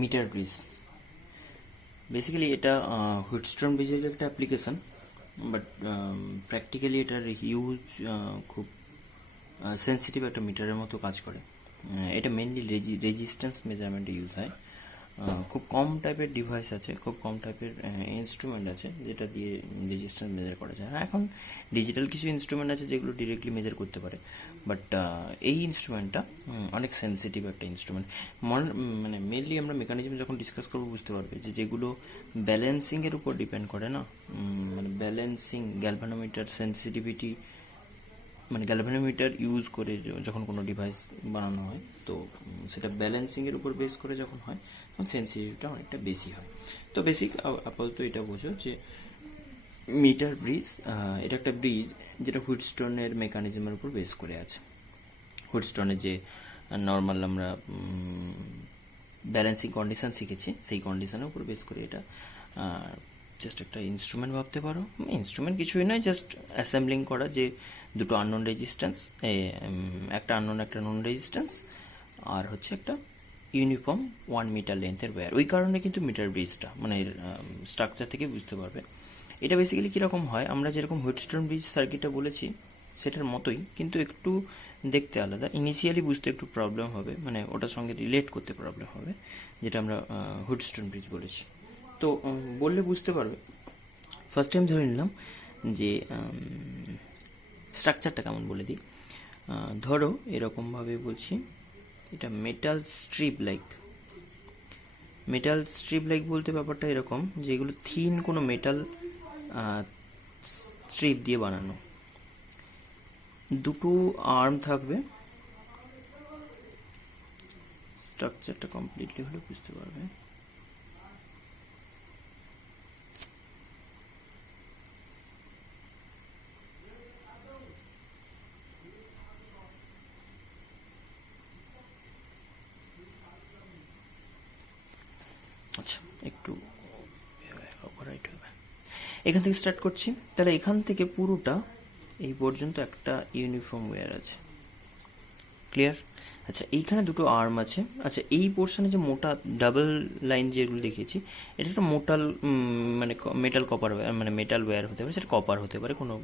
Metre bridge basically এটা Wheatstone ব্রিজের একটা অ্যাপ্লিকেশন, বাট প্র্যাকটিক্যালি এটার ইউজ খুব সেন্সিটিভ একটা মিটারের মতো কাজ করে। এটা মেনলি রেজিস্ট্যান্স মেজারমেন্টে ইউজ হয়। খুব কম টাইপের ডিভাইস আছে, খুব কম টাইপের ইনস্ট্রুমেন্ট আছে যেটা দিয়ে রেজিস্ট্যান্স মেজার করা যায়। এখন ডিজিটাল কিছু ইনস্ট্রুমেন্ট আছে যেগুলো ডিরেক্টলি মেজার করতে পারে, বাট এই ইনস্ট্রুমেন্টটা অনেক সেন্সিটিভ একটা ইনস্ট্রুমেন্ট। মানে মেনলি আমরা মেকানিজম যখন ডিসকাস করবো বুঝতে পারবে যে যেগুলো ব্যালেন্সিংয়ের উপর ডিপেন্ড করে না, মানে ব্যালেন্সিং, গ্যালভানোমিটার সেন্সিটিভিটি, মানে গ্যালভানোমিটার ইউজ করে যখন কোনো ডিভাইস বানানো হয় তো সেটা ব্যালেন্সিংয়ের উপর বেস করে যখন হয় তখন সেন্সিটিভিটিটা অনেকটা বেশি হয়। তো বেসিক আপাতত এটা বোঝো যে মিটার ব্রিজ এটা একটা ব্রিজ যেটা হুইটস্টোনের মেকানিজমের উপর বেস করে আছে। হুইটস্টোনের যে নর্মাল আমরা ব্যালেন্সিং কন্ডিশন শিখেছি সেই কন্ডিশনের উপর বেস করে এটা জাস্ট একটা ইনস্ট্রুমেন্ট ভাবতে পারো। ইনস্ট্রুমেন্ট কিছুই নয়, জাস্ট অ্যাসেম্বলিং করা যে দুটো আননোন রেজিস্ট্যান্স, একটা আননোন একটা নন রেজিস্ট্যান্স, আর হচ্ছে একটা ইউনিফর্ম 1 মিটার লেন্থের ওয়্যার। ওই কারণে কিন্তু মিটার ব্রিজটা মানে স্ট্রাকচার থেকে বুঝতে পারবে এটা বেসিক্যালি কীরকম হয়। আমরা যেরকম হুইটস্টোন ব্রিজ সার্কিটটা বলেছি সেটার মতোই, কিন্তু একটু দেখতে আলাদা। ইনিশিয়ালি বুঝতে একটু প্রবলেম হবে, মানে ওটার সঙ্গে রিলেট করতে প্রবলেম হবে, যেটা আমরা হুইটস্টোন ব্রিজ বলেছি। তো বললে বুঝতে পারবে। ফার্স্ট টাইম ধরে নিলাম যে স্ট্রাকচারটা কেমন বলে দিই। ধরো এরকমভাবে বলছি, এটা metal strip like. Metal strip like বলতে ব্যাপারটা এরকম যে এগুলো থিন কোনো মেটাল স্ট্রিপ দিয়ে বানানো, দুটো আর্ম থাকবে। স্ট্রাকচারটা কমপ্লিটলি হলে বুঝতে পারবে। আচ্ছা, একটু রাইট হবে। এখান থেকে স্টার্ট করছি। তাহলে এখান থেকে পুরোটা এই পর্যন্ত একটা ইউনিফর্ম ওয়্যার আছে, ক্লিয়ার? আচ্ছা, এইখানে দুটো আর্ম আছে। আচ্ছা, এই পোর্শনে যে মোটা ডাবল লাইন যেগুলো দেখিয়েছি এটা একটা মোটাল মানে মেটাল কপার ওয়্যার, মানে মেটাল ওয়্যার হতে পারে, সেটা কপার হতে পারে, কোনো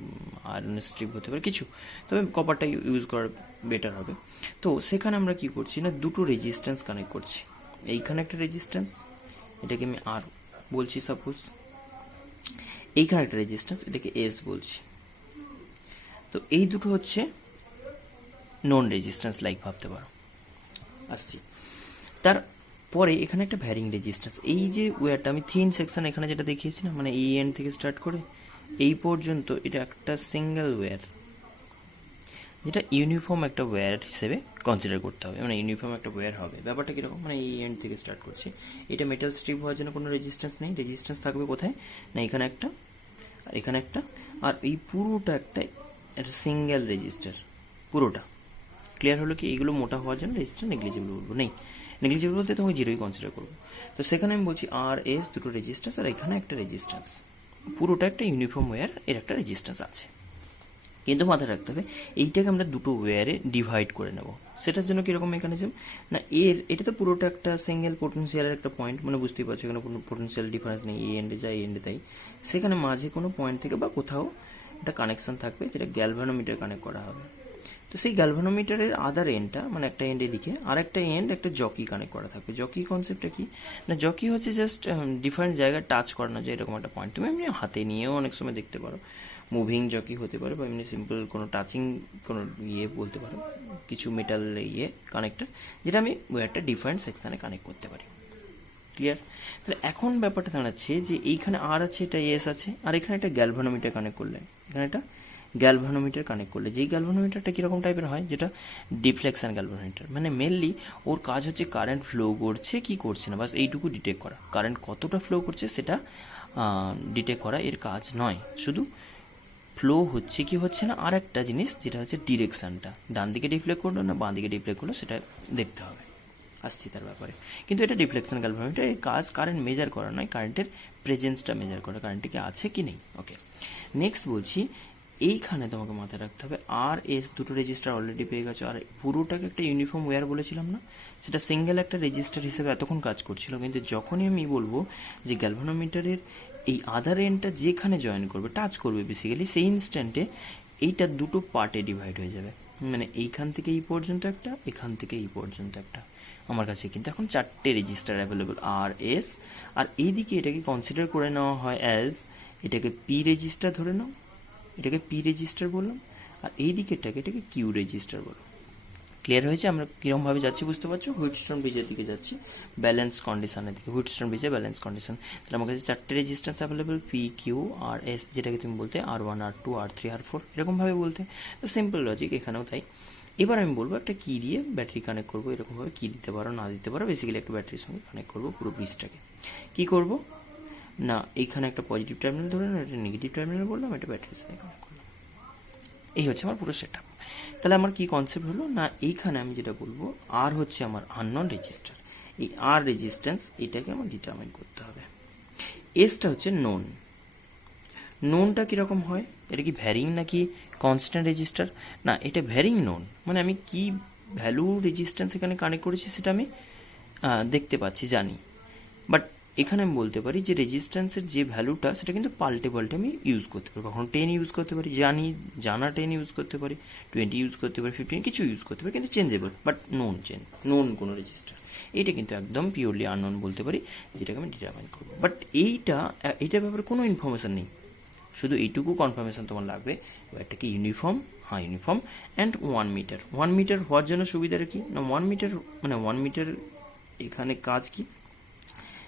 আয়রন স্ট্রিপ হতে পারে কিছু, তবে কপারটা ইউজ করার বেটার হবে। তো সেখানে আমরা কি করছি না, দুটো রেজিস্ট্যান্স কানেক্ট করছি। এইখানে একটা রেজিস্ট্যান্স, এটাকে আমি আর বলছি সাপোজ, এইখানে একটা রেজিস্ট্যান্স, এটাকে এস বলছি। তো এই দুটো হচ্ছে নন রেজিস্ট্যান্স লাইক ভাবতে পারো। আসছি তারপরে এখানে একটা ভ্যারিং রেজিস্ট্যান্স। এই যে ওয়্যারটা আমি থিন সেকশন এখানে যেটা দেখিয়েছি না, মানে এই এন্ড থেকে স্টার্ট করে এই পর্যন্ত, এটা একটা সিঙ্গেল ওয়্যার, যেটা ইউনিফর্ম একটা ওয়্যার হিসেবে কনসিডার করতে হবে, মানে ইউনিফর্ম একটা ওয়্যার হবে। ব্যাপারটা কীরকম, মানে এই এন্ড থেকে স্টার্ট করছি, এটা মেটাল স্ট্রিপ হওয়ার জন্য কোনো রেজিস্ট্যান্স নেই। রেজিস্ট্যান্স থাকবে কোথায় না, এখানে একটা আর এখানে একটা, আর এই পুরোটা একটা সিঙ্গেল রেজিস্টার পুরোটা। ক্লিয়ার হলো কি? এইগুলো মোটা হওয়ার জন্য রেজিস্টার নেগলিজেবল বলবো, নেই নেগলিজেবল বলতে তোমাকে জিরোই কনসিডার করবো। তো সেখানে আমি বলছি আর এস দুটো রেজিস্ট্যান্স, আর এখানে একটা রেজিস্ট্যান্স, পুরোটা একটা ইউনিফর্ম ওয়্যার, এর একটা রেজিস্ট্যান্স আছে। কিন্তু মাথায় রাখতে হবে এইটাকে আমরা দুটো ওয়্যারে ডিভাইড করে নেব। সেটার জন্য কীরকম মেকানিজম না, এটা তো পুরোটা একটা সিঙ্গেল পোটেনশিয়ালের একটা পয়েন্ট, মানে বুঝতেই পারছো এখানে কোনো পোটেনশিয়াল ডিফারেন্স নেই, এই এন্ডে যায় এই এন্ডে তাই। সেখানে মাঝে কোনো পয়েন্ট থেকে বা কোথাও একটা কানেকশন থাকবে, যেটা গ্যালভানোমিটার কানেক্ট করা হবে। তো সেই গ্যালভানোমিটারের আদার এন্ডটা, মানে একটা এন্ড এদিকে আর একটা এন্ড একটা জকি কানেক্ট করা থাকবে। জকি কনসেপ্টটা কি না, জকি হচ্ছে জাস্ট ডিফারেন্ট জায়গায় টাচ করানো যায় এরকম একটা পয়েন্ট। তুমি এমনি হাতে নিয়েও অনেক সময় দেখতে পারো, মুভিং জকি হতে পারে বা এমনি সিম্পল কোনো টাচিং কোনো বলতে পারো, কিছু মেটাল কানেক্টার, যেটা আমি ওয়্যারটা ডিফারেন্ট সেকশানে কানেক্ট করতে পারি। ক্লিয়ার? তাহলে এখন ব্যাপারটা দাঁড়াচ্ছে যে এইখানে আর আছে, এটা এস আছে, আর এখানে একটা গ্যালভানোমিটার কানেক্ট করলে, এখানে একটা গ্যালভানোমিটার কানেক্ট করলে, যেই গ্যালভানোমিটারটা কীরকম টাইপের হয়, যেটা ডিফ্লেকশন গ্যালভানোমিটার, মানে মেনলি ওর কাজ হচ্ছে কারেন্ট ফ্লো করছে কি করছে না, বাস এইটুকু ডিটেক্ট করা। কারেন্ট কতটা ফ্লো করছে সেটা ডিটেক্ট করা এর কাজ নয়, শুধু ফ্লো হচ্ছে কি হচ্ছে না, আর একটা জিনিস যেটা হচ্ছে ডিরেকশানটা, ডান দিকে ডিফ্লেক্ট করলো না বাঁ দিকে ডিফ্লেক্ট করলো সেটা দেখতে হবে। আসছি তার ব্যাপারে। কিন্তু এটা ডিফ্লেকশন গ্যালভানোমিটার, এর কাজ কারেন্ট মেজার করা নয়, কারেন্টের প্রেজেন্সটা মেজার করা, কারেন্টে কি আছে কি নেই। ওকে, নেক্সট বলছি এইখানে তোমাকে মাথায় রাখতে হবে আর এস দুটো রেজিস্টার অলরেডি পেয়ে গেছো, আর পুরোটাকে একটা ইউনিফর্ম ওয়্যার বলেছিলাম না, সেটা সিঙ্গেল একটা রেজিস্টার হিসেবে এতক্ষণ কাজ করছিল, কিন্তু যখনই আমি বলবো যে গ্যালভানোমিটারের এই আদার এন্ডটা যেখানে জয়েন করবে, টাচ করবে বেসিক্যালি, সেই ইনস্ট্যান্টে এইটা দুটো পার্টে ডিভাইড হয়ে যাবে। মানে এইখান থেকে এই পর্যন্ত একটা, এখান থেকে এই পর্যন্ত একটা। আমার কাছে কিন্তু এখন 4টে রেজিস্টার অ্যাভেলেবল, আর এস। আর এইদিকে এটাকে কনসিডার করে নেওয়া হয় অ্যাজ, এটাকে পি রেজিস্টার ধরে নাও, এটাকে পি রেজিস্টার বললাম, আর এই দিকেরটাকে এটাকে কিউ রেজিস্টার বলো। ক্লিয়ার হয়েছে? আমরা কীরকমভাবে যাচ্ছি বুঝতে পারছো? হুইটস্টোন ব্রিজের দিকে যাচ্ছি, ব্যালেন্স কন্ডিশনের দিকে। হুইটস্টোন ব্রিজে ব্যালেন্স কন্ডিশন, তাহলে আমার কাছে 4টে resistance available, P Q R S, যেটাকে তুমি বলতে R1 R2 R3 R4 এরকমভাবে বলতে। তো সিম্পল লজিক এখানেও তাই। এবার আমি বলবো একটা কি দিয়ে ব্যাটারি কানেক্ট করবো, এরকমভাবে কি দিতে পারো না দিতে পারো, বেসিক্যালি একটা ব্যাটারির সঙ্গে কানেক্ট করবো পুরো ব্রিজটাকে। কী করবো না, এইখানে একটা পজিটিভ টার্মিনাল ধরে নাও, একটা নেগেটিভ টার্মিনাল বললাম, একটা ব্যাটারির সঙ্গে কানেক্ট করলাম। এই হচ্ছে আমার পুরো সেট আপ। তাহলে আমার কি কনসেপ্ট হলো না, এইখানে আমি যেটা বলবো, আর হচ্ছে আমার আননোন রেজিস্টার, এই আর রেজিস্ট্যান্স এটাকে আমার ডিটারমাইন করতে হবে। এসটা হচ্ছে নোন। নোনটা কীরকম হয়, এটা কি ভ্যারিং নাকি কনস্ট্যান্ট রেজিস্টার? না, এটা ভ্যারিং নোন, মানে আমি কি ভ্যালু রেজিস্ট্যান্স এখানে কানেক্ট করেছি সেটা আমি দেখতে পাচ্ছি, জানি। বাট এখানে আমি বলতে পারি যে রেজিস্ট্যান্সের যে ভ্যালুটা সেটা কিন্তু পাল্টে আমি ইউজ করতে পারি। কখনো 10 ইউজ করতে পারি, জানা 10 ইউজ করতে পারি, 20 ইউজ করতে পারি, 15 কিছু ইউজ করতে পারি, কিন্তু চেঞ্জেবল, বাট নোন কোনো রেজিস্টার। এইটা কিন্তু একদম পিওরলি আননোন বলতে পারি, যেটাকে আমি ডিটারমাইন করবো। বাট এইটার ব্যাপারে কোনো ইনফরমেশান নেই, শুধু এইটুকু কনফার্মেশন তোমার লাগবে, এটাকে ইউনিফর্ম অ্যান্ড 1 মিটার। 1 মিটার হওয়ার জন্য সুবিধাটা কি না, 1 মিটার মানে 1 মিটার এখানে কাজ কি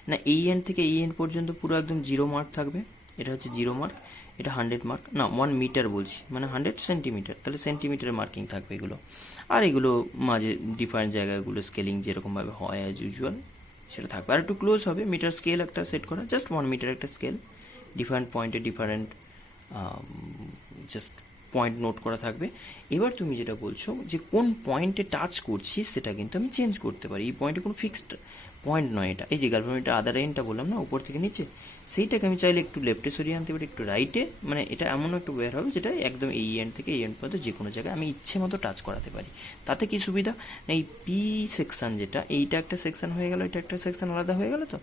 না, এই এন্ড থেকে এই এন্ড পর্যন্ত পুরো একদম 0 মার্ক থাকবে, এটা হচ্ছে 0 মার্ক, এটা 100 মার্ক, না 1 মিটার বলছি, মানে 100 সেন্টিমিটার, তাহলে সেন্টিমিটারের মার্কিং থাকবে এগুলো। আর এগুলো মাঝে ডিফারেন্ট জায়গাগুলো স্কেলিং যেরকমভাবে হয় অ্যাজ ইউজুয়াল সেটা থাকবে। আর একটু ক্লোজ হবে, মিটার স্কেল একটা সেট করা, জাস্ট 1 মিটার একটা স্কেল, ডিফারেন্ট পয়েন্টে ডিফারেন্ট জাস্ট পয়েন্ট নোট করা থাকবে। এবার তুমি যেটা বলছো যে কোন পয়েন্টে টাচ করছি সেটা কিন্তু আমি চেঞ্জ করতে পারি, এই পয়েন্টে কোনো ফিক্সড পয়েন্ট নয় এটা। এই যে গ্যালভানোমিটার আদার এন্ডটা বললাম না, উপর থেকে নিচে, সেইটাকে আমি চাইলে একটু লেফটে সরিয়ে আনতে পারি, একটু রাইটে, মানে এটা এমন একটা ওয়্যার হবে যেটা একদম এই এন্ড থেকে এই এন্ড পর্যন্ত যে কোনো জায়গায় আমি ইচ্ছে মতো টাচ করাতে পারি। তাতে কি সুবিধা, এই পি সেকশান যেটা, এইটা একটা সেকশান হয়ে গেল, এটা একটা সেকশান আলাদা হয়ে গেল, তো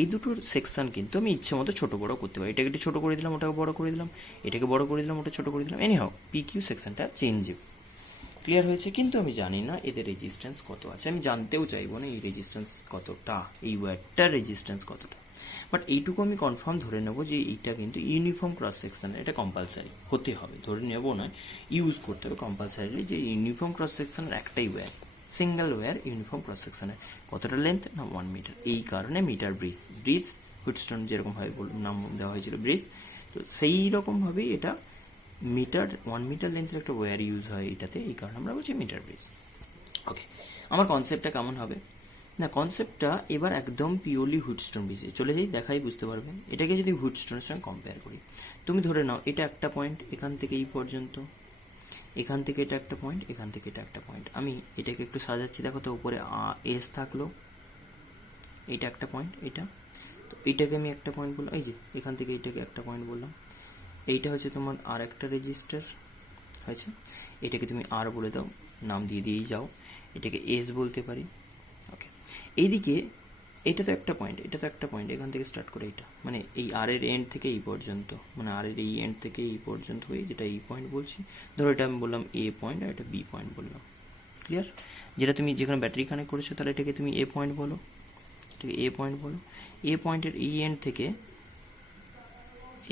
এই দুটোর সেকশান কিন্তু আমি ইচ্ছে মতো ছোটো বড়ো করতে পারি। এটাকে একটু ছোটো করে দিলাম, ওটাকে বড়ো করে দিলাম, এটাকে বড়ো করে দিলাম, ওটা ছোটো করে দিলাম, এনি হাও পি কিউ সেকশানটা চেঞ্জেবল। ক্লিয়ার হয়েছে? কিন্তু আমি জানি না এদের রেজিস্ট্যান্স কত আছে, আমি জানতেও চাইবো না এই রেজিস্ট্যান্স কতটা, এই ওয়্যারটার রেজিস্ট্যান্স কতটা। বাট এইটুকু আমি কনফার্ম ধরে নেবো যে এইটা কিন্তু ইউনিফর্ম ক্রস সেকশন, এটা কম্পালসারি হতে হবে, ধরে নেবো না, ইউজ করতে হবে কম্পালসারিলি, যে ইউনিফর্ম ক্রস সেকশনের একটাই wire, single wire uniform cross সেকশনের। কতটা লেন্থ না 1 মিটার, এই কারণে মিটার ব্রিজ হুইটস্টোন যেরকমভাবে নাম দেওয়া হয়েছিল ব্রিজ, তো সেই রকমভাবেই এটা মিটার 1 মিটার লেন্থের একটা ওয়্যার ইউজ হয় এটাতে, এই কারণে আমরা বলছি মিটার ব্রিজ। ওকে, আমার কনসেপ্টটা কেমন হবে না, কনসেপ্টটা এবার একদম পিওরলি হুইটস্টোন ব্রিজে চলে যাই, দেখাই বুঝতে পারবে। এটাকে যদি হুইটস্টোনের সঙ্গে কম্পেয়ার করি, তুমি ধরে নাও এটা একটা পয়েন্ট, এখান থেকে এই পর্যন্ত, এখান থেকে এটা একটা পয়েন্ট, এখান থেকে এটা একটা পয়েন্ট। আমি এটাকে একটু সাজাচ্ছি, দেখো তো, উপরে এস থাকলো, এইটা একটা পয়েন্ট, এটা তো এইটাকে আমি একটা পয়েন্ট বললাম, এই যে এখান থেকে এইটাকে একটা পয়েন্ট বললাম, এইটা হচ্ছে তোমার আর একটা রেজিস্টার হয়েছে, এটাকে তুমি আর বলে দাও, নাম দিয়ে দিয়েই যাও, এটাকে এস বলতে পারি। ওকে, এইদিকে এটা তো একটা পয়েন্ট, এটা তো একটা পয়েন্ট, এখান থেকে স্টার্ট করে এটা, মানে এই আর এর এন্ড থেকে এই পর্যন্ত, মানে আর এর এই এন্ড থেকে এই পর্যন্ত হয়ে যেটা এই পয়েন্ট বলছি, ধরো এটা আমি বললাম এ পয়েন্ট আর এটা বি পয়েন্ট বললাম। ক্লিয়ার? যেটা তুমি যেখানে ব্যাটারি কানেক্ট করেছো তাহলে এটাকে তুমি এ পয়েন্ট বলো, এটাকে এ পয়েন্ট বলো। এ পয়েন্টের এই এন্ড থেকে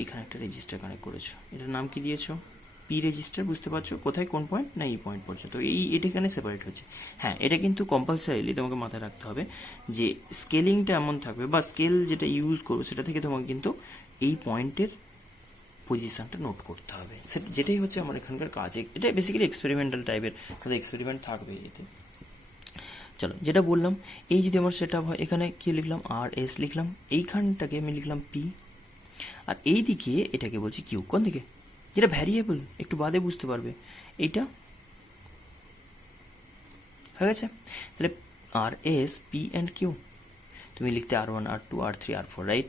এখানে একটা রেজিস্টার কানেক্ট করেছো, এটার নাম কি দিয়েছো? P register. বুঝতে পারছো কোথায় কোন পয়েন্ট না এই পয়েন্ট পর্যন্ত, এটা এখানে সেপারেট হচ্ছে। হ্যাঁ, এটা কিন্তু কম্পালসারিলি তোমাকে মাথায় রাখতে হবে যে স্কেলিংটা এমন থাকবে, বা স্কেল যেটা ইউজ করবে সেটা থেকে তোমাকে কিন্তু এই পয়েন্টের পজিশনটা নোট করতে হবে, যেটাই হচ্ছে আমার এখানকার কাজ। এটা বেসিক্যালি এক্সপেরিমেন্টাল টাইপের, তাহলে এক্সপেরিমেন্ট থাকবে এতে। চলো, যেটা বললাম, এই যদি আমার সেট আপ হয়, এখানে কি লিখলাম আর এস লিখলাম, এইখানটাকে আমি লিখলাম পি, আর এই দিকে এটাকে বলছি কিউ। কোন দিকে? যেটা ভ্যারিয়েবল, একটু বাদে বুঝতে পারবে, এইটা হয়ে গেছে। তাহলে আর এস পি অ্যান্ড কিউ, তুমি লিখতে R1 R2 R3 R4, right?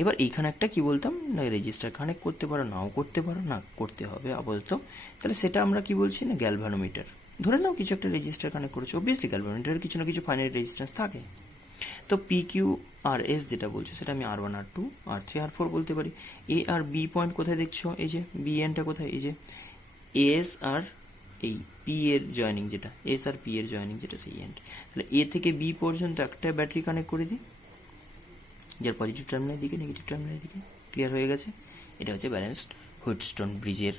এবার এইখানে একটা কি বলতাম না, রেজিস্টার কানেক্ট করতে পারো, নাও করতে পারো, না করতে হবে আপাতত, তাহলে সেটা আমরা কি বলছি না গ্যালভানোমিটার। ধরে নাও কিছু একটা রেজিস্টার কানেক্ট করেছো, অবভিয়াসলি গ্যালভানোমিটারের কিছু না কিছু ফাইনাইট রেজিস্ট্যান্স থাকে। তো পি কিউ আর এস যেটা বলছে সেটা আমি R1 R2 R3 R4 বলতে পারি। এ আর বি পয়েন্ট কোথায় দেখছো, এই যে বি এনটা কোথায়, এই যে এস আর এই পি এর জয়েনিং যেটা, এস আর পি এর জয়েনিং যেটা সেই এন্ড। তাহলে এ থেকে বি পর্যন্ত একটা ব্যাটারি কানেক্ট করে দিই, যার পজিটিভ টার্মিনালের দিকে নেগেটিভ টার্মিনালের দিকে। ক্লিয়ার হয়ে গেছে? এটা হচ্ছে ব্যালেন্সড হুইটস্টোন ব্রিজের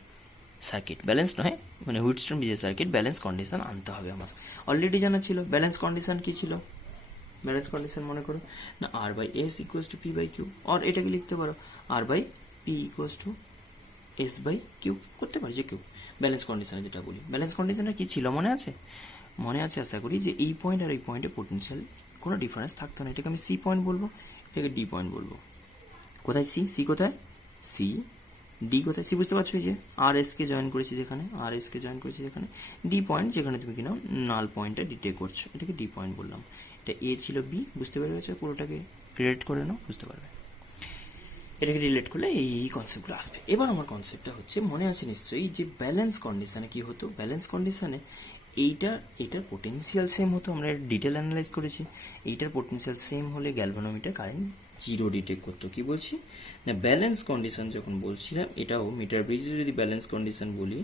সার্কিট। ব্যালেন্স নয়, মানে হুইটস্টোন ব্রিজের সার্কিট ব্যালেন্স কন্ডিশন আনতে হবে আমার। অলরেডি জানা ছিল ব্যালেন্স কন্ডিশন কী ছিল। ব্যালেন্স কন্ডিশন মনে করো না, R by S equals to P by Q, আর এটাকে লিখতে পারো R by P equals to S by Q, করতে পারি যে কিউ। ব্যালেন্স কন্ডিশনে যেটা বলি, ব্যালেন্স কন্ডিশনটা কী ছিল মনে আছে? মনে আছে আশা করি, যে এই পয়েন্ট আর এই পয়েন্টে পোটেনশিয়াল কোনো ডিফারেন্স থাকতো না। এটাকে আমি সি পয়েন্ট বলবো, এটাকে ডি পয়েন্ট বলবো। কোথায় সি, সি কোথায়, সি ডি কোথায়, সি বুঝতে পারছো, এই যে আর এসকে জয়েন করেছি যেখানে, আর এসকে জয়েন করেছি যেখানে, ডি পয়েন্ট যেখানে তুমি কিনা নাল পয়েন্টটা ডিটেক্ট করছো, এটাকে ডি পয়েন্ট বললাম। এটা এ ছিল বি, বুঝতে পেরে গেছে? পুরোটাকে রিলেট করে নাও, বুঝতে পারবে। এটাকে রিলেট করলে এই কনসেপ্টগুলো আসবে। এবার আমার কনসেপ্টটা হচ্ছে, মনে আছে নিশ্চয়ই, যে ব্যালেন্স কন্ডিশনে কী হতো, ব্যালেন্স কন্ডিশনে এইটার পোটেনশিয়াল সেম হতো, আমরা ডিটেল অ্যানালাইজ করেছি। এইটার পোটেনশিয়াল সেম হলে গ্যালভানোমিটার কারেন্ট জিরো ডিটেক্ট করতো। কি বলছি না, ব্যালেন্স কন্ডিশন যখন বলছিলাম, এটাও মিটার ব্রিজে যদি ব্যালেন্স কন্ডিশন বলি,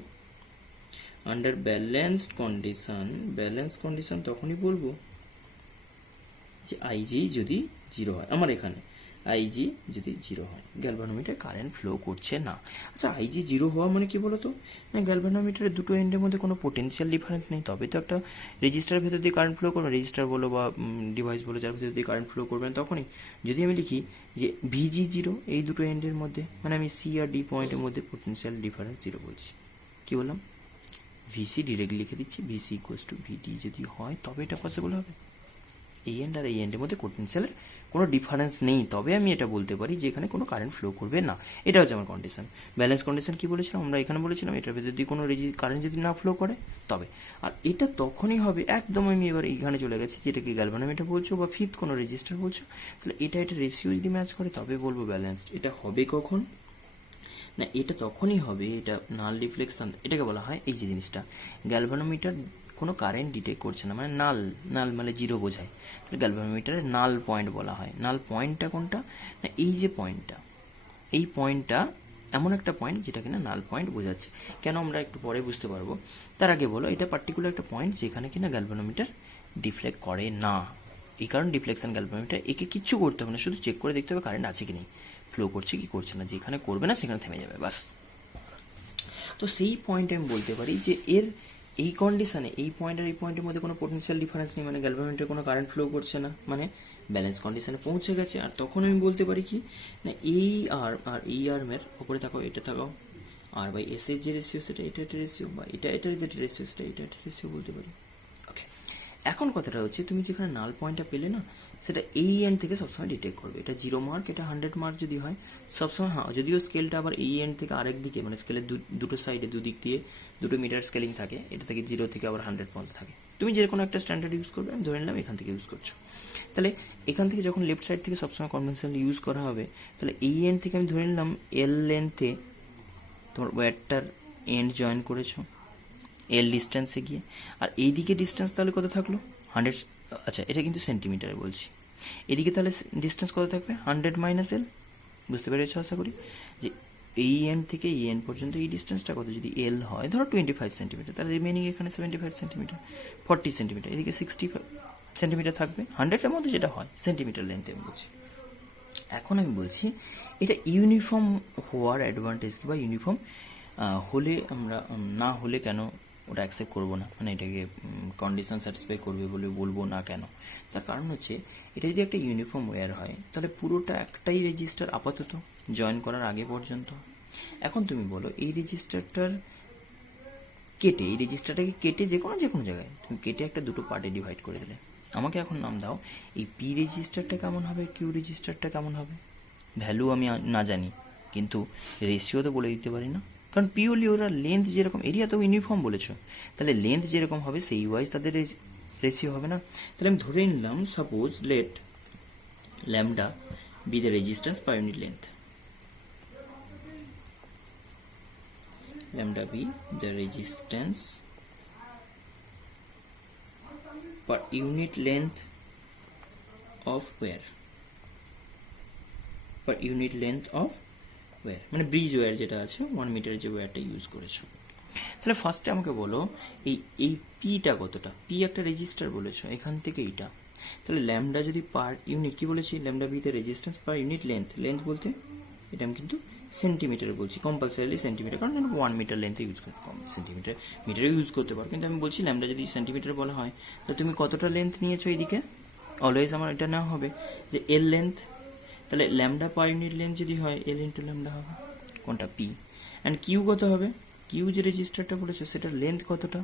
আন্ডার ব্যালেন্স কন্ডিশন তখনই বলবো যে আইজি যদি জিরো হয়, আমার এখানে আইজি যদি জিরো হয়, গ্যালভানোমিটার কারেন্ট ফ্লো করছে না। আচ্ছা, আইজি জিরো হওয়া মানে কি বলো তো, না গ্যালভানোমিটারের দুটো এন্ডের মধ্যে কোনো পোটেনশিয়াল ডিফারেন্স নেই, তবে তো একটা রেজিস্টার ভেতর দিয়ে কারেন্ট ফ্লো করবে, রেজিস্টার বলো বা ডিভাইস বলো, যার ভেতর দিয়ে কারেন্ট ফ্লো করবেন। তখনই যদি আমি লিখি যে ভিজি জিরো এই দুটো এন্ডের মধ্যে, মানে আমি সি আর ডি পয়েন্টের মধ্যে পোটেনশিয়াল ডিফারেন্স জিরো বলছি। কি বললাম? ভিসি ডিরেক্টলি লিখে দিচ্ছি, ভিসি ইকুয়ালস টু ভিডি যদি হয় তবে এটা পসিবল হবে। এই এন্ড আর এই এন্ডের মধ্যে পোটেনশিয়ালের কোনো ডিফারেন্স নেই, তবে আমি এটা বলতে পারি যে এখানে কোনো কারেন্ট ফ্লো করবে না। এটা হচ্ছে আমার কন্ডিশন। ব্যালেন্স কন্ডিশন কি বলেছিলাম আমরা? এখানে বলেছিলাম এটার ভেতর যদি কোনো কারেন্ট যদি না ফ্লো করে তবে। আর এটা তখনই হবে, একদম আমি এবার এইখানে চলে গেছি, যেটাকে গ্যালভানোমিটার বলছো বা ফিফথ কোনো রেজিস্টার বলছো, তাহলে এটা রেশিও যদি ম্যাচ করে তবে বলবো ব্যালেন্সড। এটা হবে কখন না, এটা তখনই হবে, এটা নাল রিফ্লেকশন এটাকে বলা হয়। এই যে জিনিসটা, গ্যালভানোমিটার কোনো কারেন্ট ডিটেক্ট করছে না, মানে নাল মানে জিরো বোঝায়, তাহলে গ্যালভানোমিটারের নাল পয়েন্ট বলা হয়। নাল পয়েন্টটা কোনটা না, এই যে পয়েন্টটা, এই পয়েন্টটা এমন একটা পয়েন্ট যেটা কিনা নাল পয়েন্ট বোঝাচ্ছে। কেন আমরা একটু পরে বুঝতে পারবো। তার আগে বলো, এটা পার্টিকুলার একটা পয়েন্ট যেখানে কিনা গ্যালভানোমিটার ডিফ্লেক্ট করে না। এই কারণ ডিফ্লেকশন গ্যালভানোমিটার একে কিচ্ছু করতে হবে না, শুধু চেক করে দেখতে হবে কারেন্ট আছে কি নেই, ফ্লো করছে কি করছে না, যেখানে করবে না সেখানে থেমে যাবে, বাস। তো সেই পয়েন্টে আমি বলতে পারি যে এর এই কন্ডিশনে এই পয়েন্ট আর এই পয়েন্টের মধ্যে কোনো পোটেনশিয়াল ডিফারেন্স নেই, মানে গ্যালভানোমিটারে কোনো কারেন্ট ফ্লো করছে না, মানে ব্যালেন্স কন্ডিশনে পৌঁছে গেছে। আর তখন আমি বলতে পারি কি না, এই আর্ম আর এই আর্মের ওপরে থাকো, এটা থাকো আর বাই এস এর যে রেশিও সেটা এটা একটা রেশিও, বা এটার যে রেশিও সেটা এটা একটা রেশিও বলতে পারি। ওকে, এখন কথাটা হচ্ছে, তুমি যেখানে নাল পয়েন্টটা পেলে না, সেটা এই এন্ড থেকে সবসময় ডিটেক্ট করবে। এটা 0 মার্ক, এটা 100 মার্ক যদি হয় সবসময়, হ্যাঁ যদিও স্কেলটা আবার এই এন্ড থেকে আরেক দিকে, মানে স্কেলের দুটো সাইডে দুদিক দিয়ে দুটো মিটার স্কেলিং থাকে, এটা থেকে 0 থেকে আবার 100 পর্যন্ত থাকে। তুমি যে কোনো একটা স্ট্যান্ডার্ড ইউজ করবে, আমি ধরে নিলাম এখান থেকে ইউজ করছো। তাহলে এখান থেকে যখন লেফট সাইড থেকে সবসময় কনভেনশনাল ইউজ করা হবে, তাহলে এই এন্ড থেকে আমি ধরে নিলাম এল লেন্থে তোমার ওয়্যারটার এন্ড জয়েন করেছো এল ডিস্টেন্সে গিয়ে, আর এইদিকে ডিস্টেন্স তাহলে কত থাকলো 100। আচ্ছা, এটা কিন্তু সেন্টিমিটারে বলছি। এদিকে তাহলে ডিস্টেন্স কত থাকবে 100 মাইনাস এল। বুঝতে পেরেছো আশা করি, যে এই এন্ড থেকে এই এন্ড পর্যন্ত এই ডিস্টেন্সটা কত, যদি এল হয় ধরো 25 সেন্টিমিটার, তাহলে রিমেনিং এখানে 75 সেন্টিমিটার, 40 সেন্টিমিটার, এদিকে 65 সেন্টিমিটার থাকবে 100-এর মধ্যে যেটা হয় সেন্টিমিটার লেন্থে আমি বলছি। এখন আমি বলছি এটা ইউনিফর্ম হওয়ার অ্যাডভান্টেজ বা ইউনিফর্ম হলে আমরা না হলে কেন ওটা অ্যাকসেপ্ট করবো না, মানে এটাকে কন্ডিশন স্যাটিসফাই করবে বলে বলবো না কেন। তার কারণ হচ্ছে, এটা যদি একটা ইউনিফর্ম ওয়্যার হয় তাহলে পুরোটা একটাই রেজিস্টার আপাতত জয়েন করার আগে পর্যন্ত। এখন তুমি বলো এই রেজিস্টারটার কেটে, এই রেজিস্টারটাকে কেটে যে কোনো জায়গায় তুমি কেটে একটা দুটো পার্টে ডিভাইড করে দিলে, আমাকে এখন নাম দাও এই পি রেজিস্টারটা কেমন হবে, কিউ রেজিস্টারটা কেমন হবে। ভ্যালু আমি না জানি, কিন্তু রেশিও তো বলে দিতে পারি না, কারণ পিওরলি ওরা লেন্থ যেরকম, এরিয়া তো ইউনিফর্ম বলেছো, তাহলে লেন্থ যেরকম হবে সেই ওয়াইজ তাদের রেশিও হবে না। তাহলে আমি ধরে নিলাম, suppose let lambda be the resistance per unit length, lambda be the resistance per unit length of wire, per unit length of wire, মানে ব্রিজ ওয়্যার যেটা আছে 1 মিটারের যে ওয়্যারটা ইউজ করেছো। তাহলে ফার্স্টে আমাকে বলো এই পিটা কতটা, পি একটা রেজিস্টার বলেছো, এখান থেকে এইটা, তাহলে ল্যামডা যদি পার ইউনিট, কি বলেছি, ল্যামডা বিতে resistance per unit length, length বলতে এটা আমি কিন্তু সেন্টিমিটার বলছি, কম্পালসারিলি সেন্টিমিটার, কারণ 1 মিটার লেন্থে ইউজ করতে, সেন্টিমিটার মিটারে ইউজ করতে পারো, কিন্তু আমি বলছি ল্যামডা যদি সেন্টিমিটার বলা হয়, তাহলে তুমি কতটা লেন্থ নিয়েছো এইদিকে, অলওয়েজ আমার এটা নেওয়া হবে যে এল লেন্থ, তাহলে ল্যামডা পার ইউনিট লেন্থ যদি হয় এল ইন্টু ল্যামডা হবে, কোনটা পি, অ্যান্ড কিউ কত হবে, কিউ যে রেজিস্টারটা বলেছো সেটার লেন্থ কতটা,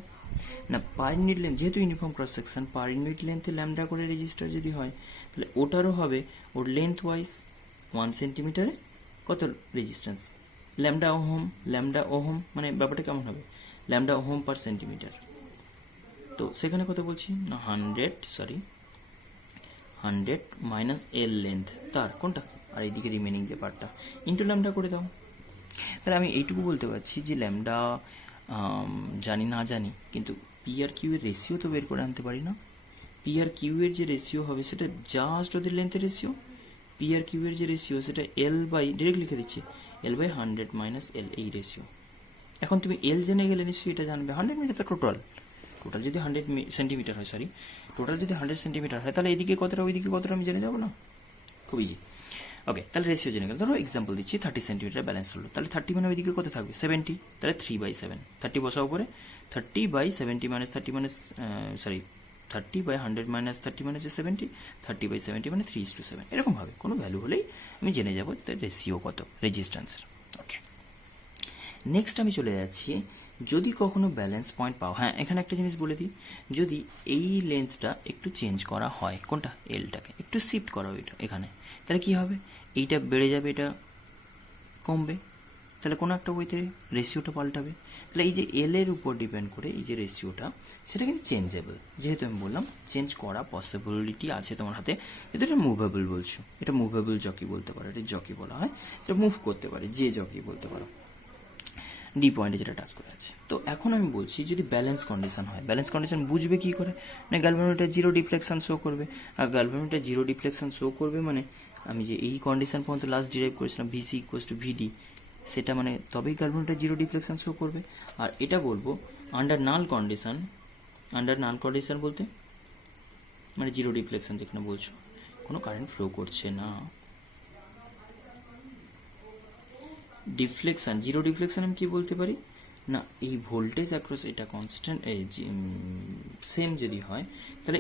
না পার ইউনিট লেন্থ, যেহেতু uniform cross section, per unit লেন্থে ল্যামডা করে রেজিস্টার যদি হয়, তাহলে ওটারও হবে ওর লেন্থ ওয়াইজ 1 সেন্টিমিটারে কত রেজিস্ট্যান্স, ল্যামডা ওহম, মানে ব্যাপারটা কেমন হবে, ল্যামডা ওহম পার সেন্টিমিটার, তো সেখানে কত বলছি না 100 মাইনাস এল লেন্থ তার কোনটা, আর এইদিকে রিমেনিং যে পার্টটা ইন্টু ল্যামডা করে দাও। তাহলে আমি এইটুকু বলতে পারছি যে ল্যামডা জানি না জানি, কিন্তু পি আর কিউ এর রেশিও তো বের করে আনতে পারি না, পি আর কিউ এর যে রেশিও হবে সেটা জাস্ট ওদের লেন্থের রেশিও, পি আর কিউ এর যে রেশিও সেটা এল বাই, ডিরেক্ট লিখে দিচ্ছি এল বাই 100 মাইনাস এল, এই রেশিও। এখন তুমি এল জেনে গেলে নিশ্চয়ই এটা জানবে 100 মিটার তো টোটাল যদি 100 সেন্টিমিটার হয়, টোটাল যদি 100 সেন্টিমিটার হয়, তাহলে এদিকে কতটা ওইদিকে কতটা আমি জেনে যাবো না, খুব ইজি। ওকে, তাহলে রেশিও জেনে গেল, ধরো এক্সাম্পল দিচ্ছি 30 সেন্টিমিটার ব্যালেন্স হলো, তাহলে 30 মানে ওইদিকে কত থাকবে 70, তাহলে 3/7, 30 বসা উপরে, 30/70 মানে 30 মানে 30/100 মাইনাস 30 মানে 70, 30/70 মানে 3:7, এরকমভাবে কোনো ভ্যালু হলেই আমি জেনে যাবো তার রেশিও কত রেজিস্ট্যান্সের। ওকে, নেক্সট আমি চলে যাচ্ছি, যদি কখনো ব্যালেন্স পয়েন্ট পাও, হ্যাঁ এখানে একটা জিনিস বলে দিই, যদি এই লেন্থটা একটু চেঞ্জ করা হয়, কোনটা এলটাকে একটু শিফট করা হয় এখানে, তাহলে কী হবে, এইটা বেড়ে যাবে, এটা কমবে, তাহলে কোনো একটা ওয়েতে রেশিওটা পাল্টাবে, তাহলে এই যে এল এর উপর ডিপেন্ড করে এই যে রেশিওটা সেটা কিন্তু চেঞ্জেবল, যেহেতু আমি বললাম চেঞ্জ করা পসিবিলিটি আছে তোমার হাতে, কিন্তু এটা মুভেবল বলছো, এটা মুভেবল জকি বলতে পারো, এটা জকি বলা হয়, এটা মুভ করতে পারে, যে জকি বলতে পারো, ডি পয়েন্টে যেটা টাচ করে আছে। তো এখন আমি বলছি যদি ব্যালেন্স কন্ডিশন হয়, ব্যালেন্স কন্ডিশন বুঝবে কী করে, না গ্যালভানোমিটার জিরো ডিফ্লেকশন শো করবে, আর গ্যালভানোমিটার জিরো ডিফ্লেকশন শো করবে মানে আমি যে এই কন্ডিশন পর্যন্ত লাস্ট ডিরাইভ করেছিলাম ভিসি ইকুয়ালস টু ভিডি, সেটা মানে তবেই গ্যালভানোমিটার জিরো ডিফ্লেকশন শো করবে। আর এটা বলবো আন্ডার নাল কন্ডিশন, আন্ডার নাল কন্ডিশন বলতে মানে জিরো ডিফ্লেকশন যেখানে বলছো কোনো কারেন্ট ফ্লো করছে না, ডিফ্লেকশন জিরো ডিফ্লেকশন আমি কি বলতে পারি না, এই ভোল্টেজ অ্যাক্রস এটা কনস্ট্যান্ট সেম যদি হয়, তাহলে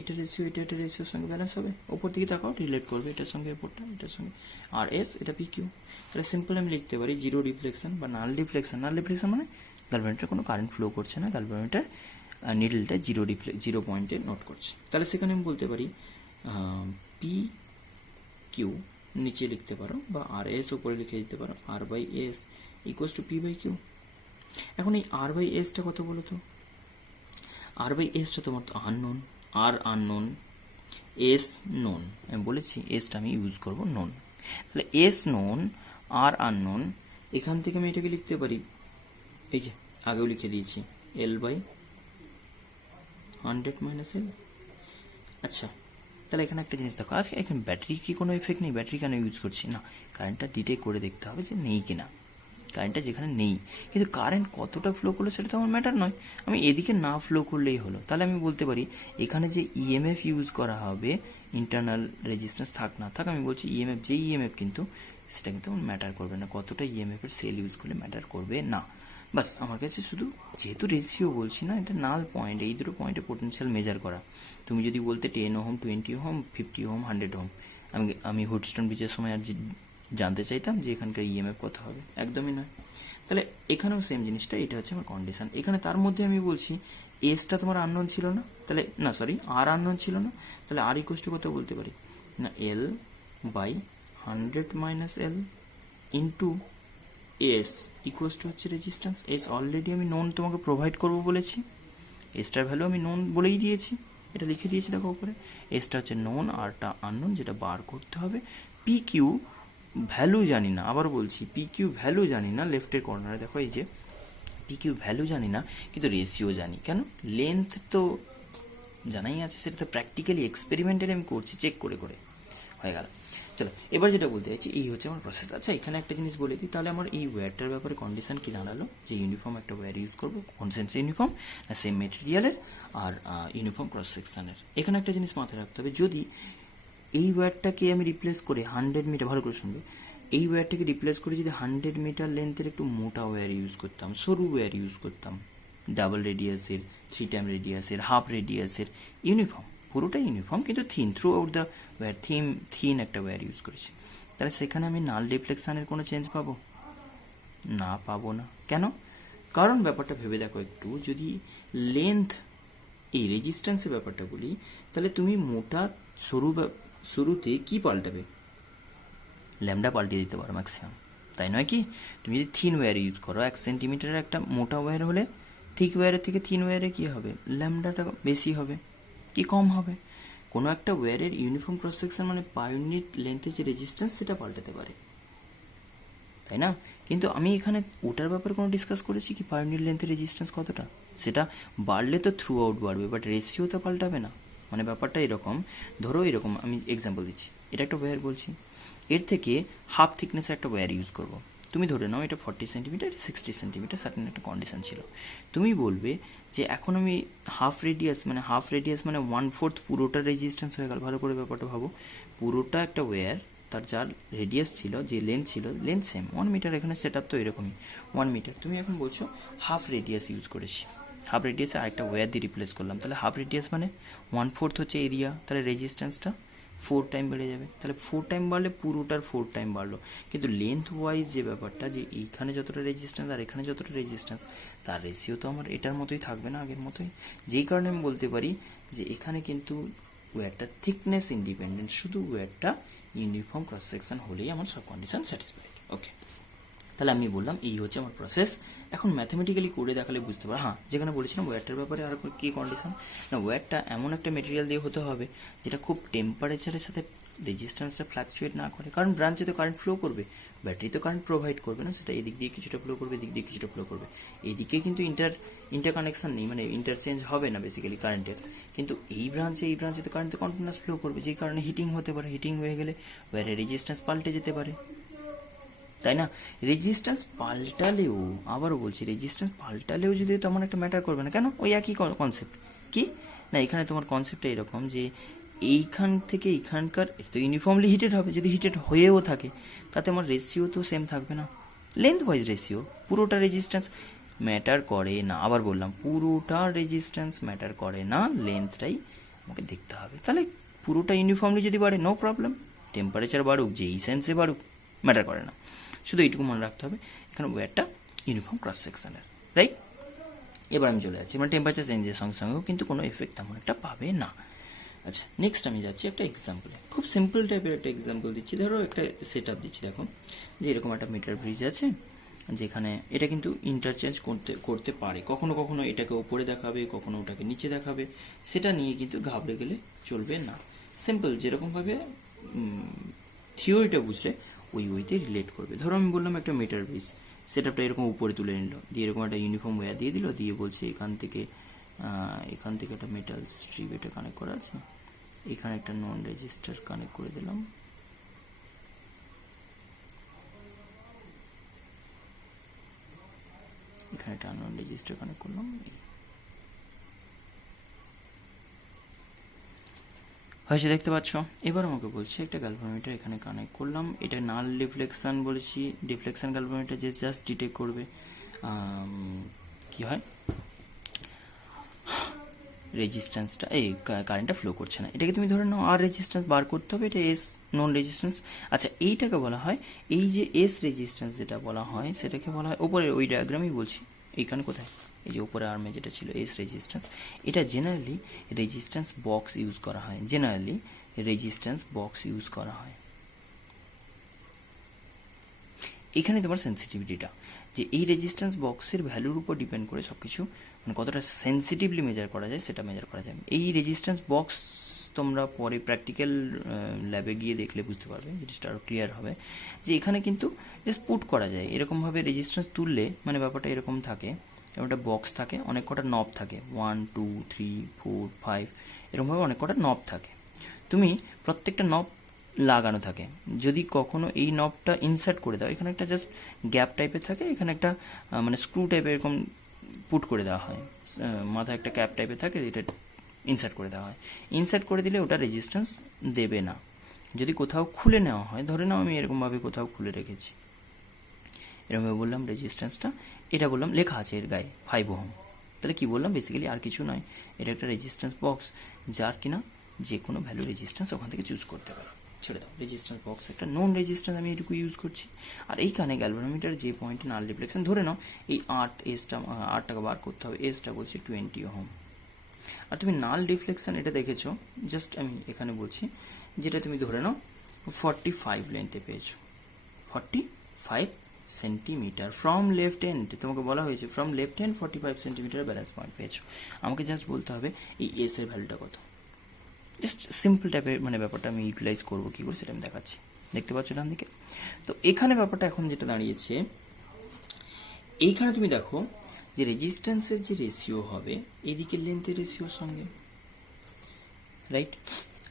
এটা রেশিও এটা রেশিওর সঙ্গে ব্যালেন্স হবে, ওপর দিকে তাকাও রিলেট করবে এটার সঙ্গে ওপরটা, এটার সঙ্গে আর এস এটা পি কিউ, তাহলে সিম্পল আমি লিখতে পারি জিরো ডিফ্লেকশন বা নাল ডিফ্লেকশন মানে গ্যালভানোমিটার কোনো কারেন্ট ফ্লো করছে না, গ্যালভানোমিটার নিডলটা জিরো পয়েন্টে নোট করছে, তাহলে সেখানে আমি বলতে পারি পি কিউ নিচে লিখতে পারো বা আর এস উপরে লিখে দিতে পারো, R by S equals to P by Q. এখন এই আর বাই এসটা কত বলো তো, আর বাই এসটা তোমার তো আননোন, আর আননোন, এস নোন, আমি বলেছি এসটা আমি ইউজ করব নোন, তাহলে এস নোন আর আননোন, এখান থেকে আমি এটাকে লিখতে পারি, এই যে আগেও লিখে দিয়েছি এল বাই 100 মাইনাস এল। আচ্ছা, তাহলে এখানে একটা জিনিস দেখো, আজকে এখানে ব্যাটারির কি কোনো এফেক্ট নেই, ব্যাটারি কেন ইউজ করছি না, কারেন্টটা ডিটেক্ট করে দেখতে হবে যে নেই কিনা, কারেন্টটা যেখানে নেই, কিন্তু কারেন্ট কতটা ফ্লো করলো সেটা তো আমার ম্যাটার নয়, আমি এদিকে না ফ্লো করলেই হলো, তাহলে আমি বলতে পারি এখানে যে ইএমএফ ইউজ করা হবে, ইন্টারনাল রেজিস্ট্যান্স থাক না থাক, আমি বলছি ইএমএফ যে ইএমএফ কিন্তু সেটা কিন্তু ম্যাটার করবে না, কতটা ইএমএফের সেল ইউজ করলে ম্যাটার করবে না, বাস আমার কাছে শুধু যেহেতু রেশিও বলছি না, এটা নাল পয়েন্ট, এই দুটো পয়েন্টে পোটেনশিয়াল মেজার করা, তুমি যদি বলতে 10 ওহম 20 ওহম 50 ওহম 100 ওহম, আমি হুডস্টোন ব্রিজের সময় আর জানতে চাইতাম যে এখানকার ইএমএফ কত হবে, একদমই নয়। তাহলে এখানেও সেম জিনিসটা, এটা হচ্ছে আমার কন্ডিশন, এখানে তার মধ্যে আমি বলছি এসটা তোমার আননোন ছিল না, তাহলে না সরি আর আননোন ছিল না, তাহলে আর ইকুয়ালস টু কত বলতে পারি না L by 100 minus L into S equals to হচ্ছে রেজিস্ট্যান্স, এস অলরেডি আমি নোন তোমাকে প্রোভাইড করবো বলেছি, এসটার ভ্যালু আমি নোন বলেই দিয়েছি, এটা লিখে দিয়েছি দেখো উপরে, এসটা হচ্ছে নোন আরটা আননোন, যেটা বার করতে হবে, পি কিউ ভ্যালু জানি না, আবার বলছি পি কিউ ভ্যালু জানি না, লেফটের কর্নারে দেখো এই যে পি কিউ ভ্যালু জানি না, কিন্তু রেশিও জানি, কেন লেন্থ তো জানাই আছে, সেটা তো প্র্যাকটিক্যালি এক্সপেরিমেন্টালি আমি করছি, চেক করে করে হয়ে গেল। চলো এবার যেটা বলতে চাইছি, এই হচ্ছে আমার প্রসেস। আচ্ছা এখানে একটা জিনিস বলে দিই, তাহলে আমার এই ওয়্যারটার ব্যাপারে কন্ডিশন কি দাঁড়ালো, যে ইউনিফর্ম একটা ওয়্যার ইউজ করবো, কোন সেন্সে ইউনিফর্ম না সেম মেটেরিয়ালের আর ইউনিফর্ম ক্রস সেকশনের। এখানে একটা জিনিস মাথায় রাখতে হবে, যদি এই ওয়্যারটাকে আমি রিপ্লেস করে 100 মিটার, ভালো করে শুনবে, এই ওয়্যারটাকে রিপ্লেস করে যদি 100 মিটার লেন্থের একটু মোটা ওয়্যার ইউজ করতাম, সরু ওয়্যার ইউজ করতাম, ডাবল রেডিয়াসের, 3 টাইম রেডিয়াসের, হাফ রেডিয়াসের, ইউনিফর্ম, পুরোটাই ইউনিফর্ম কিন্তু thin, throughout the wire thin একটা ওয়্যার ইউজ করেছি, তাহলে সেখানে আমি নাল ডিফ্লেকশানের কোনো চেঞ্জ পাবো না? পাবো না। কেন? কারণ ব্যাপারটা ভেবে দেখো একটু, যদি লেন্থ এই রেজিস্ট্যান্সের ব্যাপারটা বলি, তাহলে তুমি মোটা শুরুতে কি পাল্টাবে? ল্যামডা পাল্টে দিতে পারো ম্যাক্সিমাম, তাই নয় কি? তুমি যদি থিন ওয়্যার ইউজ করো, 1 সেন্টিমিটারের একটা মোটা ওয়্যার হলে থিক ওয়্যারের থেকে থিন ওয়্যারে কী হবে? ল্যামডাটা বেশি হবে কি কম হবে? কোনো একটা ওয়্যারের ইউনিফর্ম ক্রস সেকশন মানে পার ইউনিট লেন্থের যে রেজিস্ট্যান্স সেটা পাল্টাতে পারে, তাই না? কিন্তু আমি এখানে ওটার ব্যাপারে কোনো ডিসকাস করেছি কি পার ইউনিট লেন্থের রেজিস্ট্যান্স কতটা? সেটা বাড়লে তো থ্রু আউট বাড়বে, বাট রেশিও তো পাল্টাবে না। মানে ব্যাপারটা এরকম, ধরো এরকম, আমি এক্সাম্পল দিচ্ছি, এটা একটা ওয়্যার বলছি, এর থেকে হাফ থিকনেসের একটা ওয়্যার ইউজ করবো, তুমি ধরে নাও এটা 40 সেন্টিমিটার, এটা 60 সেন্টিমিটার, সার্টেন একটা কন্ডিশন ছিল। তুমি বলবে যে এখন আমি হাফ রেডিয়াস মানে 1/4 পুরোটা রেজিস্ট্যান্স হয়ে গেল। ভালো করে ব্যাপারটা ভাবো, পুরোটা একটা ওয়্যার, তার যার রেডিয়াস ছিল, যে লেন্থ ছিল, লেন্থ সেম 1 মিটার, এখানে সেট আপ তো এরকমই 1 মিটার, তুমি এখন বলছো হাফ রেডিয়াস ইউজ করেছি, হাফ রেডিয়াসে আরেকটা ওয়্যার দিয়ে রিপ্লেস করলাম, তাহলে হাফ রেডিয়াস মানে 1/4 হচ্ছে এরিয়া, তাহলে রেজিস্ট্যান্সটা 4 টাইম বেড়ে যাবে, তাহলে 4 টাইম বাড়লে পুরোটার 4 টাইম বাড়লো। কিন্তু লেন্থ ওয়াইজ যে ব্যাপারটা, যে এইখানে যতটা রেজিস্ট্যান্স আর এখানে যতটা রেজিস্ট্যান্স, তার রেশিও তো আমার এটার মতোই থাকবে না, আগের মতোই। যেই কারণে আমি বলতে পারি যে এখানে কিন্তু ওয়্যারটা থিকনেস ইন্ডিপেন্ডেন্ট, শুধু ওয়্যারটা ইউনিফর্ম ক্রস সেকশন হলেই আমার সব কন্ডিশন স্যাটিসফাইড। ওকে, তাহলে আমি বললাম এই হচ্ছে আমার প্রসেস। এখন ম্যাথমেটিক্যালি করে দেখালে বুঝতে পারো। হ্যাঁ, যেখানে বলেছিলাম ওয়্যারটার ব্যাপারে আর কী কন্ডিশন, না ওয়্যারটা এমন একটা মেটেরিয়াল দিয়ে হতে হবে যেটা খুব টেম্পারেচারের সাথে রেজিস্ট্যান্সটা ফ্ল্যাকচুয়েট না করে, কারণ ব্রাঞ্চে তো কারেন্ট ফ্লো করবে, ব্যাটারি তো কারেন্ট প্রোভাইড করবে না, সেটা এদিক দিয়ে কিছুটা ফ্লো করবে, এদিক দিয়ে কিছুটা ফ্লো করবে, এইদিকে কিন্তু ইন্টারকানেকশন নেই, মানে ইন্টারচেঞ্জ হবে না বেসিক্যালি কারেন্টের। কিন্তু এই ব্রাঞ্চে তো কারেন্ট কন্টিনিউয়াস ফ্লো করবে, যেই কারণে হিটিং হতে পারে, হিটিং হয়ে গেলে ওয়্যারের রেজিস্ট্যান্স পাল্টে যেতে পারে, তাই না? রেজিস্ট্যান্স পাল্টালেও, আবারও বলছি, রেজিস্ট্যান্স পাল্টালেও যদি তেমন একটা ম্যাটার করবে না, কেন? ওই একই কনসেপ্ট কি না, এখানে তোমার কনসেপ্টটা এরকম যে এইখান থেকে এইখানকার তো ইউনিফর্মলি হিটেড হবে, যদি হিটেড হয়েও থাকে তাতে আমার রেশিও তো সেম থাকবে না, লেন্থ ওয়াইজ রেশিও, পুরোটা রেজিস্ট্যান্স ম্যাটার করে না। আবার বললাম, পুরোটা রেজিস্ট্যান্স ম্যাটার করে না, লেন্থটাই আমাকে দেখতে হবে। তাহলে পুরোটা ইউনিফর্মলি যদি বাড়ে নো প্রবলেম, টেম্পারেচার বাড়ুক, যেই সেন্সে বাড়ুক, ম্যাটার করে না। শুধু এইটুকু মনে রাখতে হবে, এখানে ওয়্যারটা ইউনিফর্ম ক্রস সেকশনের, রাইট? এবার আমি চলে যাচ্ছি, মানে টেম্পারেচার চেঞ্জের সঙ্গে সঙ্গেও কিন্তু কোনো এফেক্ট তেমন একটা পাবে না। আচ্ছা, নেক্সট আমি যাচ্ছি একটা এক্সাম্পলে, খুব সিম্পল টাইপের একটা এক্সাম্পল দিচ্ছি। ধরো একটা সেট আপ দিচ্ছি, দেখো যে এরকম একটা মিটার ব্রিজ আছে, যেখানে এটা কিন্তু ইন্টারচেঞ্জ করতে পারে, কখনো কখনো এটাকে ওপরে দেখাবে, কখনো ওটাকে নিচে দেখাবে, সেটা নিয়ে কিন্তু ঘাবড়ে গেলে চলবে না। সিম্পল যেরকমভাবে থিওরিটা বুঝলে ওই ওইতে রিলেট করবে। ধরো আমি বললাম একটা মিটার ব্রিজ, সেট আপটা এরকম উপরে তুলে নিল, দিয়ে এরকম একটা ইউনিফর্ম ওয়্যার দিয়ে দিল, দিয়ে বলছে এখান থেকে একটা মেটাল স্ট্রিপ এটা কানেক্ট করা আছে, এখানে একটা নন রেজিস্টার কানেক্ট করে দিলাম, এখানে একটা নন রেজিস্টার কানেক্ট করলাম, হয়েছে দেখতে পাচ্ছ। এবার আমাকে বলছে একটা গ্যালভানোমিটার এখানে কানেক্ট করলাম, এটা নাল ডিফ্লেকশন বলেছি, ডিফ্লেকশন গ্যালভানোমিটার যে জাস্ট ডিটেক্ট করবে কি হয়, রেজিস্ট্যান্সটা এই কারেন্টটা ফ্লো করছে না, এটাকে তুমি ধরে নাও আর রেজিস্ট্যান্স বার করতে হবে, এটা এস নন রেজিস্ট্যান্স। আচ্ছা, এইটাকে বলা হয়, এই যে এস রেজিস্ট্যান্স যেটা বলা হয় সেটাকে বলা হয়, ওপরে ওই ডায়াগ্রামই বলছি, এইখানে কোথায়, এই যে উপরে আর্মে যেটা ছিল এস রেজিস্ট্যান্স, এটা জেনারেলি রেজিস্ট্যান্স বক্স ইউজ করা হয়, এখানে তোমার সেন্সিটিভিটিটা, যে এই রেজিস্ট্যান্স বক্সের ভ্যালুর উপর ডিপেন্ড করে সব কিছু, মানে কতটা সেন্সিটিভলি মেজার করা যায় সেটা মেজার করা যায়। এই রেজিস্ট্যান্স বক্স তোমরা পরে প্র্যাকটিক্যাল ল্যাবে গিয়ে দেখলে বুঝতে পারবে, জিনিসটা আরও ক্লিয়ার হবে, যে এখানে কিন্তু জাস্ট পুট করা যায় এরকমভাবে, রেজিস্ট্যান্স তুললে মানে ব্যাপারটা এরকম থাকে, এরকম একটা বক্স থাকে, অনেক কটা নব থাকে, 1 2 3 4 5 এরকমভাবে অনেক কটা নব থাকে। তুমি প্রত্যেকটা নব লাগানো থাকে, যদি কখনো এই নবটা ইনসার্ট করে দাও, এখানে একটা জাস্ট গ্যাপ টাইপের থাকে, এখানে একটা মানে স্ক্রু টাইপের এরকম পুট করে দেওয়া হয়, মাথায় একটা ক্যাপ টাইপের থাকে, যেটা ইনসার্ট করে দেওয়া হয়। ইনসার্ট করে দিলে ওটা রেজিস্ট্যান্স দেবে না। যদি কোথাও খুলে নেওয়া হয়, ধরে নাও আমি এরকমভাবে কোথাও খুলে রেখেছি, এরকমভাবে বললাম রেজিস্ট্যান্সটা, এটা বললাম লেখা আছে এর গায়ে 5 ওহম, তাহলে কি বললাম, বেসিক্যালি আর কিছু নয়, এটা একটা রেজিস্ট্যান্স বক্স, যার কিনা যে কোনো ভ্যালু রেজিস্ট্যান্স ওখান থেকে চুজ করতে পারো। ছেড়ে দাও, রেজিস্ট্যান্স বক্স একটা নন রেজিস্ট্যান্স আমি এটুকু ইউজ করছি। আর এইখানে গ্যালভানোমিটার যে পয়েন্টে নাল রিফ্লেকশন, ধরে নাও এই 8টাকে বার করতে হবে, এসটা বলছি 20 ওহম। আর তুমি নাল ডিফ্লেকশন এটা দেখেছো, জাস্ট আমি এখানে বলছি, যেটা তুমি ধরে নাও 45 লেন্থে পেয়েছো, 45 সেন্টিমিটার ফ্রম লেফট এন্ড, তোমাকে বলা হয়েছে from left hand 45 centimetre balance point পেয়েছো। আমাকে জাস্ট বলতে হবে এই এস এর ভ্যালুটা কত। জাস্ট সিম্পল টাইপের মানে ব্যাপারটা আমি ইউটিলাইজ করবো কী করে সেটা আমি দেখাচ্ছি, দেখতে পাচ্ছ ডান দিকে। তো এখানে ব্যাপারটা এখন যেটা দাঁড়িয়েছে, এইখানে তুমি দেখো যে রেজিস্ট্যান্সের যে রেশিও হবে এদিকে লেন্থের রেশিওর সঙ্গে, রাইট?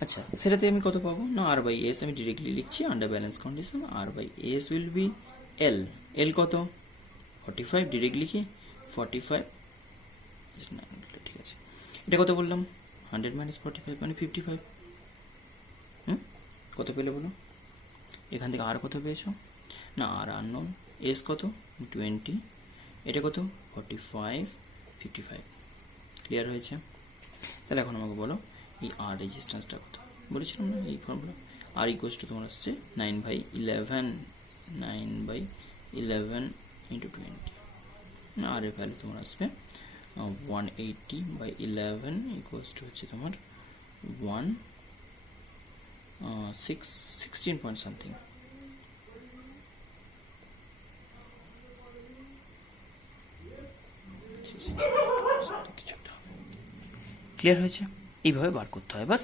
আচ্ছা, সেটাতে আমি কত পাবো না, আর বাই এস আমি ডিরেক্টলি লিখছি under balance condition, R by S will be L. L কত? 45, ডিরেক্ট লিখি 45, ঠিক আছে। এটা কত বললাম? 100 মাইনাস 45 মানে 55। কত পেলে বলো? এখান থেকে আর কত পেয়েছো না, আর আননোন। এস কত? 20, এটা কত? 45, 55। ক্লিয়ার হয়েছে? তাহলে এখন আমাকে বলো এই আর রেজিস্ট্যান্সটা কত? বলেছিলাম না এই ফর্মুলা, আর ইকুয়ালস টু তোমার আসছে 9/11 ইন্টু 20। আর এর ভ্যালু তোমার আসবে 180/11 ইকুয়ালস টু হচ্ছে তোমার 16 পয়েন্ট সামথিং। ক্লিয়ার হয়েছে? এইভাবে বার করতে হয়, বাস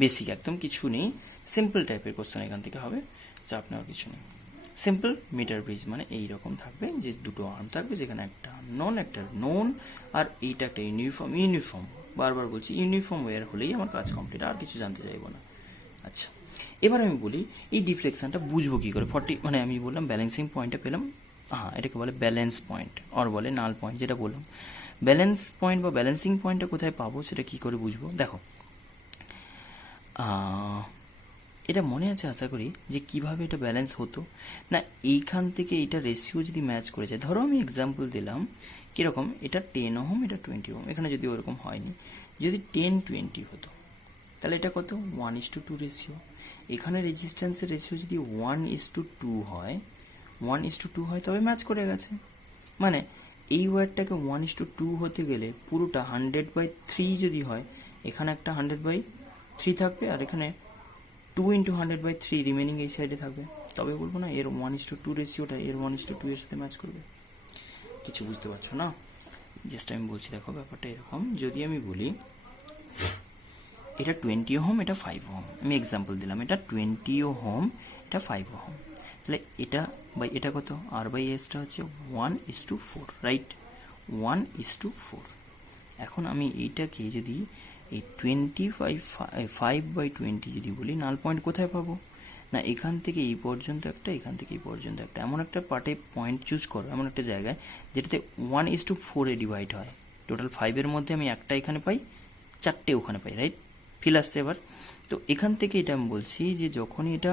বেসিক, একদম কিছু নেই, সিম্পল টাইপের কোশ্চেন এখান থেকে হবে, চাপ নেওয়ার কিছু নেই। সিম্পল মিটার ব্রিজ মানে এইরকম থাকবে, যে দুটো আর্ম থাকবে, যেখানে একটা নন একটা নোন, আর এইটা একটা ইউনিফর্ম, বারবার বলছি ইউনিফর্ম ওয়্যার হলেই আমার কাজ কমপ্লিট, আর কিছু জানতে চাইবো না। আচ্ছা, এবার আমি বলি এই ডিফ্লেকশনটা বুঝবো কী করে। 40 মানে আমি বললাম ব্যালেন্সিং পয়েন্টটা পেলাম, হ্যাঁ এটাকে বলে ব্যালেন্স পয়েন্ট, আর বলে নাল পয়েন্ট, যেটা বললাম ব্যালেন্স পয়েন্ট বা ব্যালেন্সিং পয়েন্টটা কোথায় পাবো সেটা কী করে বুঝবো। দেখো, এটা মনে আছে আশা করি যে কিভাবে এটা ব্যালেন্স হতো না, এইখান থেকে এইটা রেশিও যদি ম্যাচ করে যায়, ধরো আমি এক্সাম্পল দিলাম কীরকম, এটা 10 ওহম, এটা 20 ওহম, এখানে যদি ওরকম হয়নি, যদি 10-20 হতো তাহলে এটা কত? 1:2 রেশিও। এখানে রেজিস্ট্যান্সের রেশিও যদি 1:2 হয়, 1:2 হয়, তবে ম্যাচ করে গেছে। মানে এই ওয়্যারটাকে 1:2 হতে গেলে পুরোটা 100/3 যদি হয়, এখানে একটা 100/3 থাকবে, আর এখানে 2 × 100/3 রিমেনিং এই সাইডে থাকবে, তবে বলবো না এর 1:2 রেশিওটা এর 1:2 এর সাথে ম্যাচ করবে। কিছু বুঝতে পারছো না? জাস্ট আমি বলছি, দেখো ব্যাপারটা এরকম, যদি আমি বলি এটা 20 ওহম, এটা 5 ওহম, আমি এক্সাম্পল দিলাম, এটা 20 ওহম, এটা 5 ওহম, তাহলে এটা বাই এটা কত? আর বাই এসটা হচ্ছে 1:4, রাইট? 1:4। এখন আমি এইটাকে যদি এই 5/20 যদি বলি, নাল পয়েন্ট কোথায় পাবো না, এখান থেকে এই পর্যন্ত একটা, এখান থেকে এই পর্যন্ত একটা, এমন একটা পার্টে পয়েন্ট চুজ করো, এমন একটা জায়গায় যেটাতে 1:4 ডিভাইড হয়। টোটাল 5-এর মধ্যে আমি একটা এখানে পাই, 4টে ওখানে পাই, রাইট? ফিল আসছে এবার? তো এখান থেকে এটা আমি বলছি যে যখনই এটা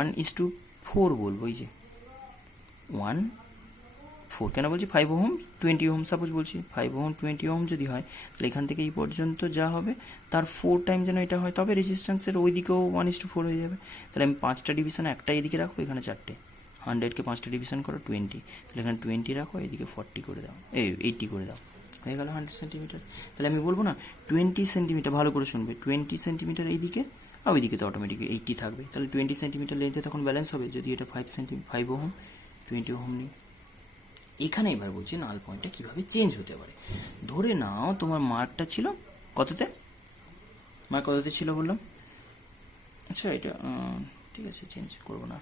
1:4 বলবো, এই যে 1:4 কেন বলছি, 5 ওহম 20 ওহম সাপোজ বলছি, 5 ওহম 20 ওহম যদি হয়, তাহলে এখান থেকে এই পর্যন্ত যা হবে তার 4 টাইম যেন এটা হয়, তবে রেজিস্ট্যান্সের ওই দিকেও 1:4 হয়ে যাবে। তাহলে আমি 5টা ডিভিশন, একটা এদিকে রাখবো, এখানে 4টে, 100কে 5টা ডিভিশন করো 20, তাহলে এখানে 20 রাখো, এদিকে 40 করে দাও, 80 করে দাও, হয়ে গেল 100 সেন্টিমিটার। তাহলে আমি বলবো না 20 সেন্টিমিটার, ভালো করে শুনবে, 20 সেন্টিমিটার এইদিকে, আর ওইদিকে তো অটোমেটিক 80 থাকবে, তাহলে 20 সেন্টিমিটার লেন্থে তখন ব্যালেন্স হবে, যদি এটা 5 ওহম 20 ওহম নেই। এখানে এবার বলছি নাল পয়েন্টটা কীভাবে চেঞ্জ হতে পারে। ধরে নাও তোমার মার্কটা ছিল কততে, মার্ক কততে ছিল বললাম, আচ্ছা এটা ঠিক আছে চেঞ্জ করবো না,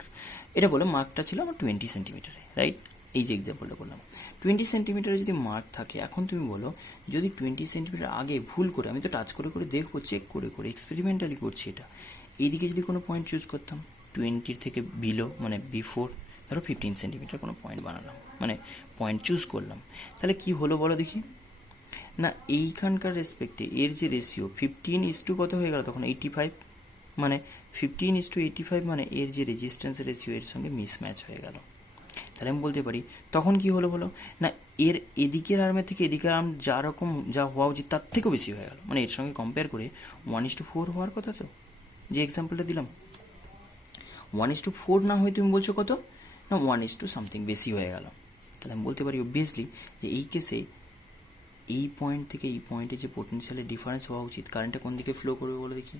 এটা বলো মার্কটা ছিল আমার 20 সেন্টিমিটারে, রাইট? এই যে এক্সাম্পলটা বললাম 20 সেন্টিমিটারে যদি মার্ক থাকে, এখন তুমি বলো যদি 20 সেন্টিমিটার আগে ভুল করে, আমি তো টাচ করে করে দেখবো, চেক করে করে এক্সপেরিমেন্টালি করছি এটা, এইদিকে যদি কোনো পয়েন্ট চুজ করতাম 20 থেকে বিলো মানে বিফোর, ধরো 15 সেন্টিমিটার কোনো পয়েন্ট বানালাম, মানে পয়েন্ট চুজ করলাম, তাহলে কি হলো বলো দেখি না, এইখানকার রেসপেক্টে এর যে রেশিও 15:, কত হয়ে গেল তখন 85, মানে 15:85, মানে এর যে রেজিস্ট্যান্স রেশিও এর সঙ্গে মিসম্যাচ হয়ে গেল। তাহলে আমি বলতে পারি তখন কি হলো বলো না, এর এদিকের আর্মের থেকে এদিকের আর্ম যা রকম যা হওয়া উচিত তার থেকেও বেশি হয়ে গেল, মানে এর সঙ্গে কম্পেয়ার করে 1:4 হওয়ার কথা, তো যে এক্সাম্পলটা দিলাম 1:4 না হয়ে তুমি বলছো কত না 1:something বেশি হয়ে গেল। তাহলে আমি বলতে পারি অবভিয়াসলি যে এই কেসে এই পয়েন্ট থেকে এই পয়েন্টে যে পোটেনশিয়ালের ডিফারেন্স হওয়া উচিত, কারেন্টটা কোন দিকে ফ্লো করবে বলে দেখি,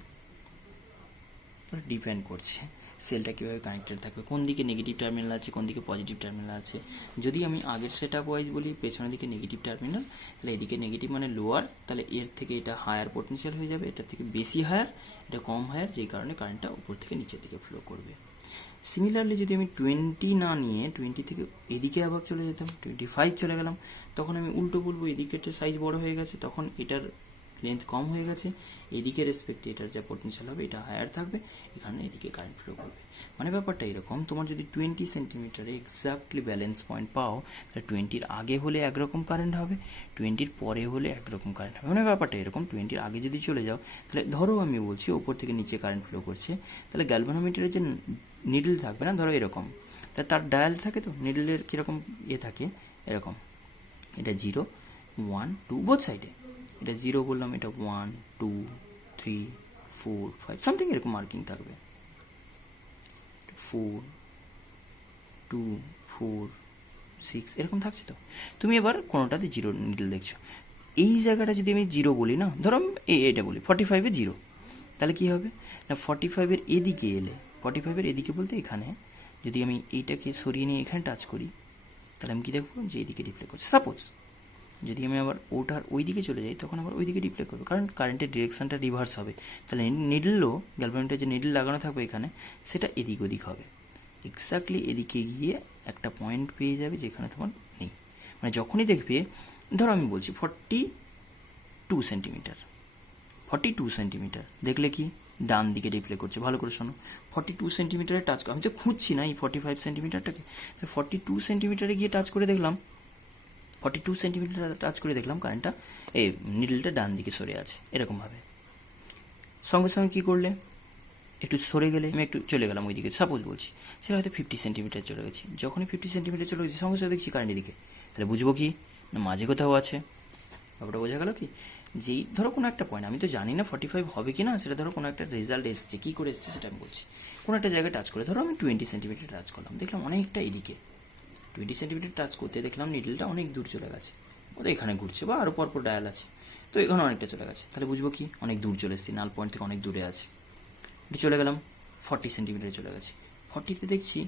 ডিপেন্ড করছে সেলটা কীভাবে কানেক্টেড থাকবে, কোন দিকে নেগেটিভ টার্মিনাল আছে, কোন দিকে পজিটিভ টার্মিনাল আছে। যদি আমি আগের সেট আপ ওয়াইজ বলি পেছনের দিকে নেগেটিভ টার্মিনাল, তাহলে এদিকে নেগেটিভ মানে লোয়ার, তাহলে এর থেকে এটা হায়ার পোটেনশিয়াল হয়ে যাবে, এটার থেকে বেশি হায়ার, এটা কম হায়ার, যেই কারণে কারেন্টটা উপর থেকে নিচের দিকে ফ্লো করবে। সিমিলারলি যদি আমি 20 না নিয়ে 20 থেকে এদিকে আবার চলে যেতাম, 25 চলে গেলাম, তখন আমি উল্টো বলবো এদিকের সাইজ বড় হয়ে গেছে, তখন এটার লেন্থ কম হয়ে গেছে, এদিকে রেসপেক্টে এটার যা পোটেনশিয়াল হবে এটা হায়ার থাকবে, এখানে এদিকে কারেন্ট ফ্লো করবে। মানে ব্যাপারটা এরকম, তোমার যদি 20 সেন্টিমিটারে এক্স্যাক্টলি ব্যালেন্স পয়েন্ট পাও, তাহলে 20-র আগে হলে একরকম কারেন্ট হবে, 20-র পরে হলে একরকম কারেন্ট হবে। মানে ব্যাপারটা এরকম, 20-র আগে যদি চলে যাও, তাহলে ধরো আমি বলছি ওপর থেকে নিচে কারেন্ট ফ্লো করছে, তাহলে গ্যালভানোমিটারের যে নিডল থাকবে না, ধরো এরকম, তা তার ডায়াল থাকে, তো নিডলের কীরকম থাকে এরকম, এটা 0, 1, 2 বোথ সাইডে, এটা 0 বললাম, এটা 1, 2, 3, 4, 5 সামথিং এরকম মার্কিং থাকবে, 4, 2, 4, 6 এরকম থাকছে। তো তুমি এবার কোনোটাতে 0 নিডল দেখছো, এই জায়গাটা যদি আমি 0 বলি না, ধরো আমি এটা বলি 45-এ 0, তাহলে কী হবে না 45-এর এদিকে এলে, 45-এর এদিকে বলতে এখানে যদি আমি এইটাকে সরিয়ে নিয়ে এখানে টাচ করি, তাহলে আমি কী দেখবো যে এইদিকে রিফ্লেক্ট করছে। সাপোজ যদি আমি আবার ওটার ওই দিকে চলে যাই, তখন আবার ওই দিকে রিফ্লেক্ট করবে, কারণ কারেন্টের ডিরেকশনটা রিভার্স হবে, তাহলে নিডলও গ্যালভানোমিটার যে নিডল লাগানো থাকবে এখানে, সেটা এদিক ওদিক হবে, এক্স্যাক্টলি এদিকে গিয়ে একটা পয়েন্ট পেয়ে যাবে যেখানে তোমার নেই। মানে যখনই দেখবে, ধরো আমি বলছি 42 সেন্টিমিটার, 42 সেন্টিমিটার দেখলে কি ডান দিকে রিফ্লেক্ট করছে, ভালো করে শোনো, 42 সেন্টিমিটারে টাচ, আমি তো খুঁজছি না এই 45 সেন্টিমিটারটাকে, 42 সেন্টিমিটারে গিয়ে টাচ করে দেখলাম, 42 সেন্টিমিটার টাচ করে দেখলাম কারেন্টটা এই নিডলটা ডান দিকে সরে আছে এরকমভাবে। সঙ্গে সঙ্গে কী করলে, একটু সরে গেলে আমি একটু চলে গেলাম ওই দিকে, সাপোজ বলছি সেটা হয়তো 50 সেন্টিমিটার চলে গেছি, যখনই 50 সেন্টিমিটার চলে গেছি সঙ্গে সঙ্গে দেখছি কারেন্টের দিকে, তাহলে বুঝবো কি না মাঝে কোথাও আছে। ব্যাপারটা বোঝা গেল কি, যেই ধরো কোনো একটা পয়েন্ট, আমি তো জানি না 45 হবে কি না, সেটা ধরো কোনো একটা রেজাল্ট এসছে, কী করে এসছে সেটা আমি বলছি, কোনো একটা জায়গায় টাচ করে, ধরো আমি 20 সেন্টিমিটার টাচ করলাম, দেখলাম অনেকটা এদিকে, 20 সেন্টিমিটার টাচ করতে দেখলাম নিডলটা অনেক দূর চলে গেছে, ও তো এখানে ঘুরছে বা আরও পরপর ডায়াল আছে, তো এখানে অনেকটা চলে গেছে, তাহলে বুঝবো কি অনেক দূর চলে এসেছি, নাল পয়েন্ট থেকে অনেক দূরে আছে। একটু চলে গেলাম 40 সেন্টিমিটারে চলে গেছে, 40-তে দেখছি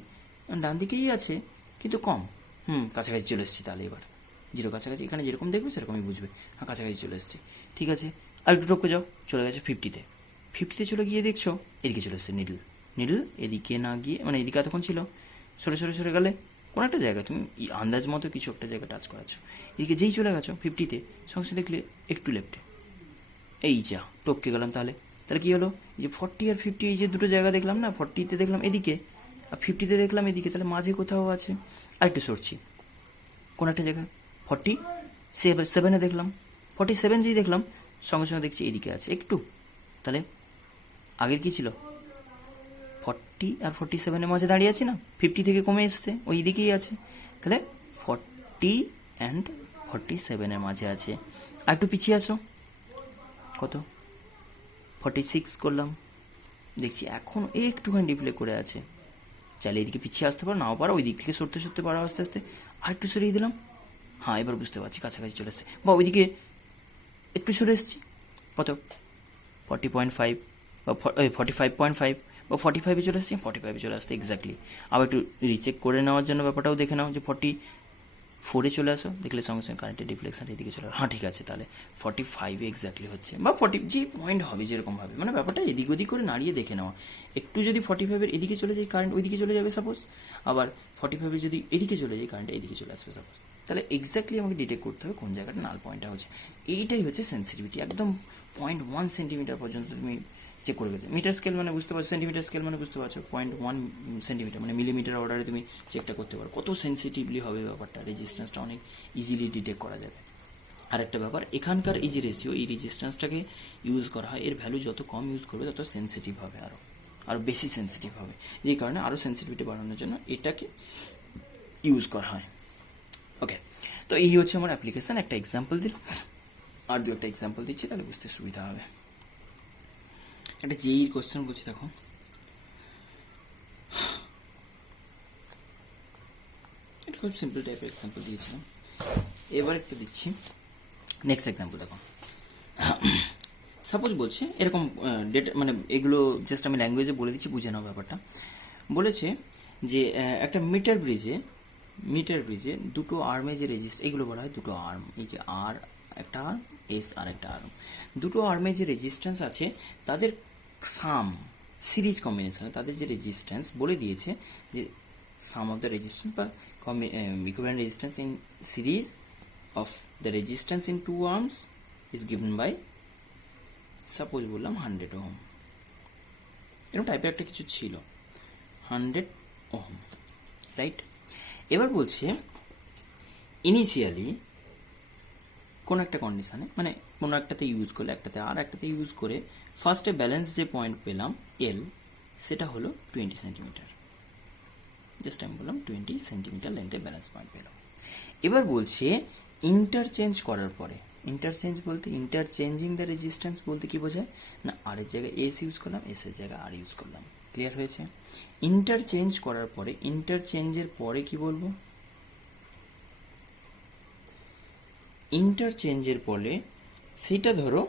ডান দিকেই আছে কিন্তু কম, কাছাকাছি চলে এসেছি, তাহলে এবার 0 কাছাকাছি, এখানে যেরকম দেখবে সেরকমই বুঝবে, হ্যাঁ কাছাকাছি চলে এসেছি, ঠিক আছে। আর একটু টপকে যাও, চলে গেছে 50-তে চলে গিয়ে দেখছো এদিকে চলে এসছে নিডল এদিকে না গিয়ে, মানে এদিকে এতক্ষণ ছিল, সরে সরে সরে গেলে কোনো একটা জায়গা তুমি আন্দাজ মতো কিছু একটা জায়গা টাচ করাচ্ছ, এদিকে যেই চলে গেছো 50-তে, সঙ্গে দেখলে একটু লেফটে, এই যা টপকে গেলাম, তাহলে কী হলো, যে 40 আর 50 এই যে দুটো জায়গা দেখলাম না, 40-তে দেখলাম এদিকে আর 50-তে দেখলাম এদিকে, তাহলে মাঝে কোথাও আছে, আর একটু সরছি কোনো একটা জায়গায়, 47-এ দেখলাম, 47 যেই দেখলাম সঙ্গে সঙ্গে দেখছি এদিকে আছে একটু, তাহলে আগের কি ছিল 40 আর 47-এর মাঝে দাঁড়িয়ে আছি না, 50 থেকে কমে এসছে ওই দিকেই আছে, তাহলে 40 অ্যান্ড 47-এর মাঝে আছে। আর একটু পিছিয়ে আসো, কত 46 করলাম, দেখছি এখন একটুখানি রিফ্লেক্ট করে আছে, চাইলে এদিকে পিছিয়ে আসতে পারো, নাও পারো ওই দিক থেকে সরতে সরতে পারো আস্তে আস্তে, আর একটু সরিয়ে দিলাম, হ্যাঁ এবার বুঝতে পারছি কাছাকাছি চলে এসছে, বা ওইদিকে একটু সরে এসেছি, কত 40.5 বা 45.5 বা 45-এ চলে এসেছি, 45-এ চলে আসতে এক্স্যাক্টলি। আবার একটু রিচেক করে নেওয়ার জন্য ব্যাপারটাও দেখে নাও যে 44-এ চলে আসো, দেখলে সঙ্গে সঙ্গে কারেন্টের ডিফ্লেকশন এদিকে চলে আসো, হ্যাঁ ঠিক আছে, তাহলে 45-এ এক্স্যাক্টলি হচ্ছে, বা 40 যে পয়েন্ট হবে যেরকম হবে, মানে ব্যাপারটা এদিক ওদিক করে নাড়িয়ে দেখে নেওয়া, একটু যদি 45-এর এদিকে চলে যায় কারেন্ট ওইদিকে চলে যাবে সাপোজ, আবার 45-এ যদি এদিকে চলে যায় কারেন্ট এদিকে চলে আসবে সাপোজ। তাহলে এক্স্যাক্টলি আমাকে ডিটেক্ট করতে হবে কোন জায়গাটা নাল পয়েন্টটা হচ্ছে। এইটাই হচ্ছে সেন্সিটিভিটি, একদম 0.1 সেন্টিমিটার পর্যন্ত তুমি চেক করে দেবে। মিটার স্কেল মানে বুঝতে পারছো, সেন্টিমিটার স্কেল মানে বুঝতে পারছো, 0.1 সেন্টিমিটার মানে মিলিমিটার অর্ডারে তুমি চেকটা করতে পারো। কত সেন্সিটিভলি হবে ব্যাপারটা, রেজিস্ট্যান্সটা অনেক ইজিলি ডিটেক্ট করা যাবে। আরেকটা ব্যাপার, এখানকার এই যে রেশিও, এই রেজিস্ট্যান্সটাকে ইউজ করা হয়, এর ভ্যালু যত কম ইউজ করবে তত সেন্সিটিভ হবে, আরও বেশি সেন্সিটিভ হবে, যেই কারণে আরও সেন্সিটিভিটি বাড়ানোর জন্য এটাকে ইউজ করা হয়। ওকে, তো এই হচ্ছে আমার অ্যাপ্লিকেশান। একটা এক্সাম্পল দিল, আর দু একটা এক্সাম্পল দিচ্ছি, তাহলে বুঝতে সুবিধা হবে। একটা যেই কোশ্চেন বলছি, দেখো এটা খুব সিম্পল টাইপের এক্সাম্পল দিয়েছিলাম, এবার একটু দিচ্ছি নেক্সট এক্সাম্পল। দেখো সাপোজ বলছে এরকম ডেটা, মানে এগুলো জাস্ট আমি ল্যাঙ্গুয়েজে বলে দিচ্ছি, বুঝে নাও ব্যাপারটা। বলেছে যে একটা মিটার ব্রিজে দুটো আর্মে যে রেজিস্টার, এগুলো বলা হয় দুটো আর্ম, এই যে আর একটা আর্ম, এস আর একটা আর্ম, দুটো আর্মে যে রেজিস্ট্যান্স আছে তাদের সাম সিরিজ কম্বিনেশনে তাদের যে রেজিস্ট্যান্স বলে দিয়েছে যে সাম অফ দ্য রেজিস্ট্যান্স বা equivalent resistance in series of the resistance in two arms is given by, suppose বললাম 100 ওহম, এরকম টাইপের একটা কিছু ছিল, 100 ওহম, রাইট। এবার বলছে ইনিশিয়ালি কোন একটা কন্ডিশনে, মানে কোনো একটাতে ইউজ করলে, একটাতে আর একটাতে ইউজ করে ফার্স্টে ব্যালেন্স যে পয়েন্ট পেলাম এল, সেটা হলো 20 সেন্টিমিটার, জাস্ট আমি বললাম 20 সেন্টিমিটার লেন্থে ব্যালেন্স পয়েন্ট পেলাম। এবার বলছে ইন্টারচেঞ্জ করার পরে, ইন্টারচেঞ্জ বলতে ইন্টারচেঞ্জিং দ্য রেজিস্ট্যান্স বলতে কি বোঝায় না, আর এর জায়গায় এস ইউজ করলাম, এস এর জায়গায় আর ইউজ করলাম, ক্লিয়ার হয়েছে। ইন্টারচেঞ্জ করার পরে, ইন্টারচেঞ্জের পরে কি বলবো, ইন্টারচেঞ্জের পরে সেটা ধরো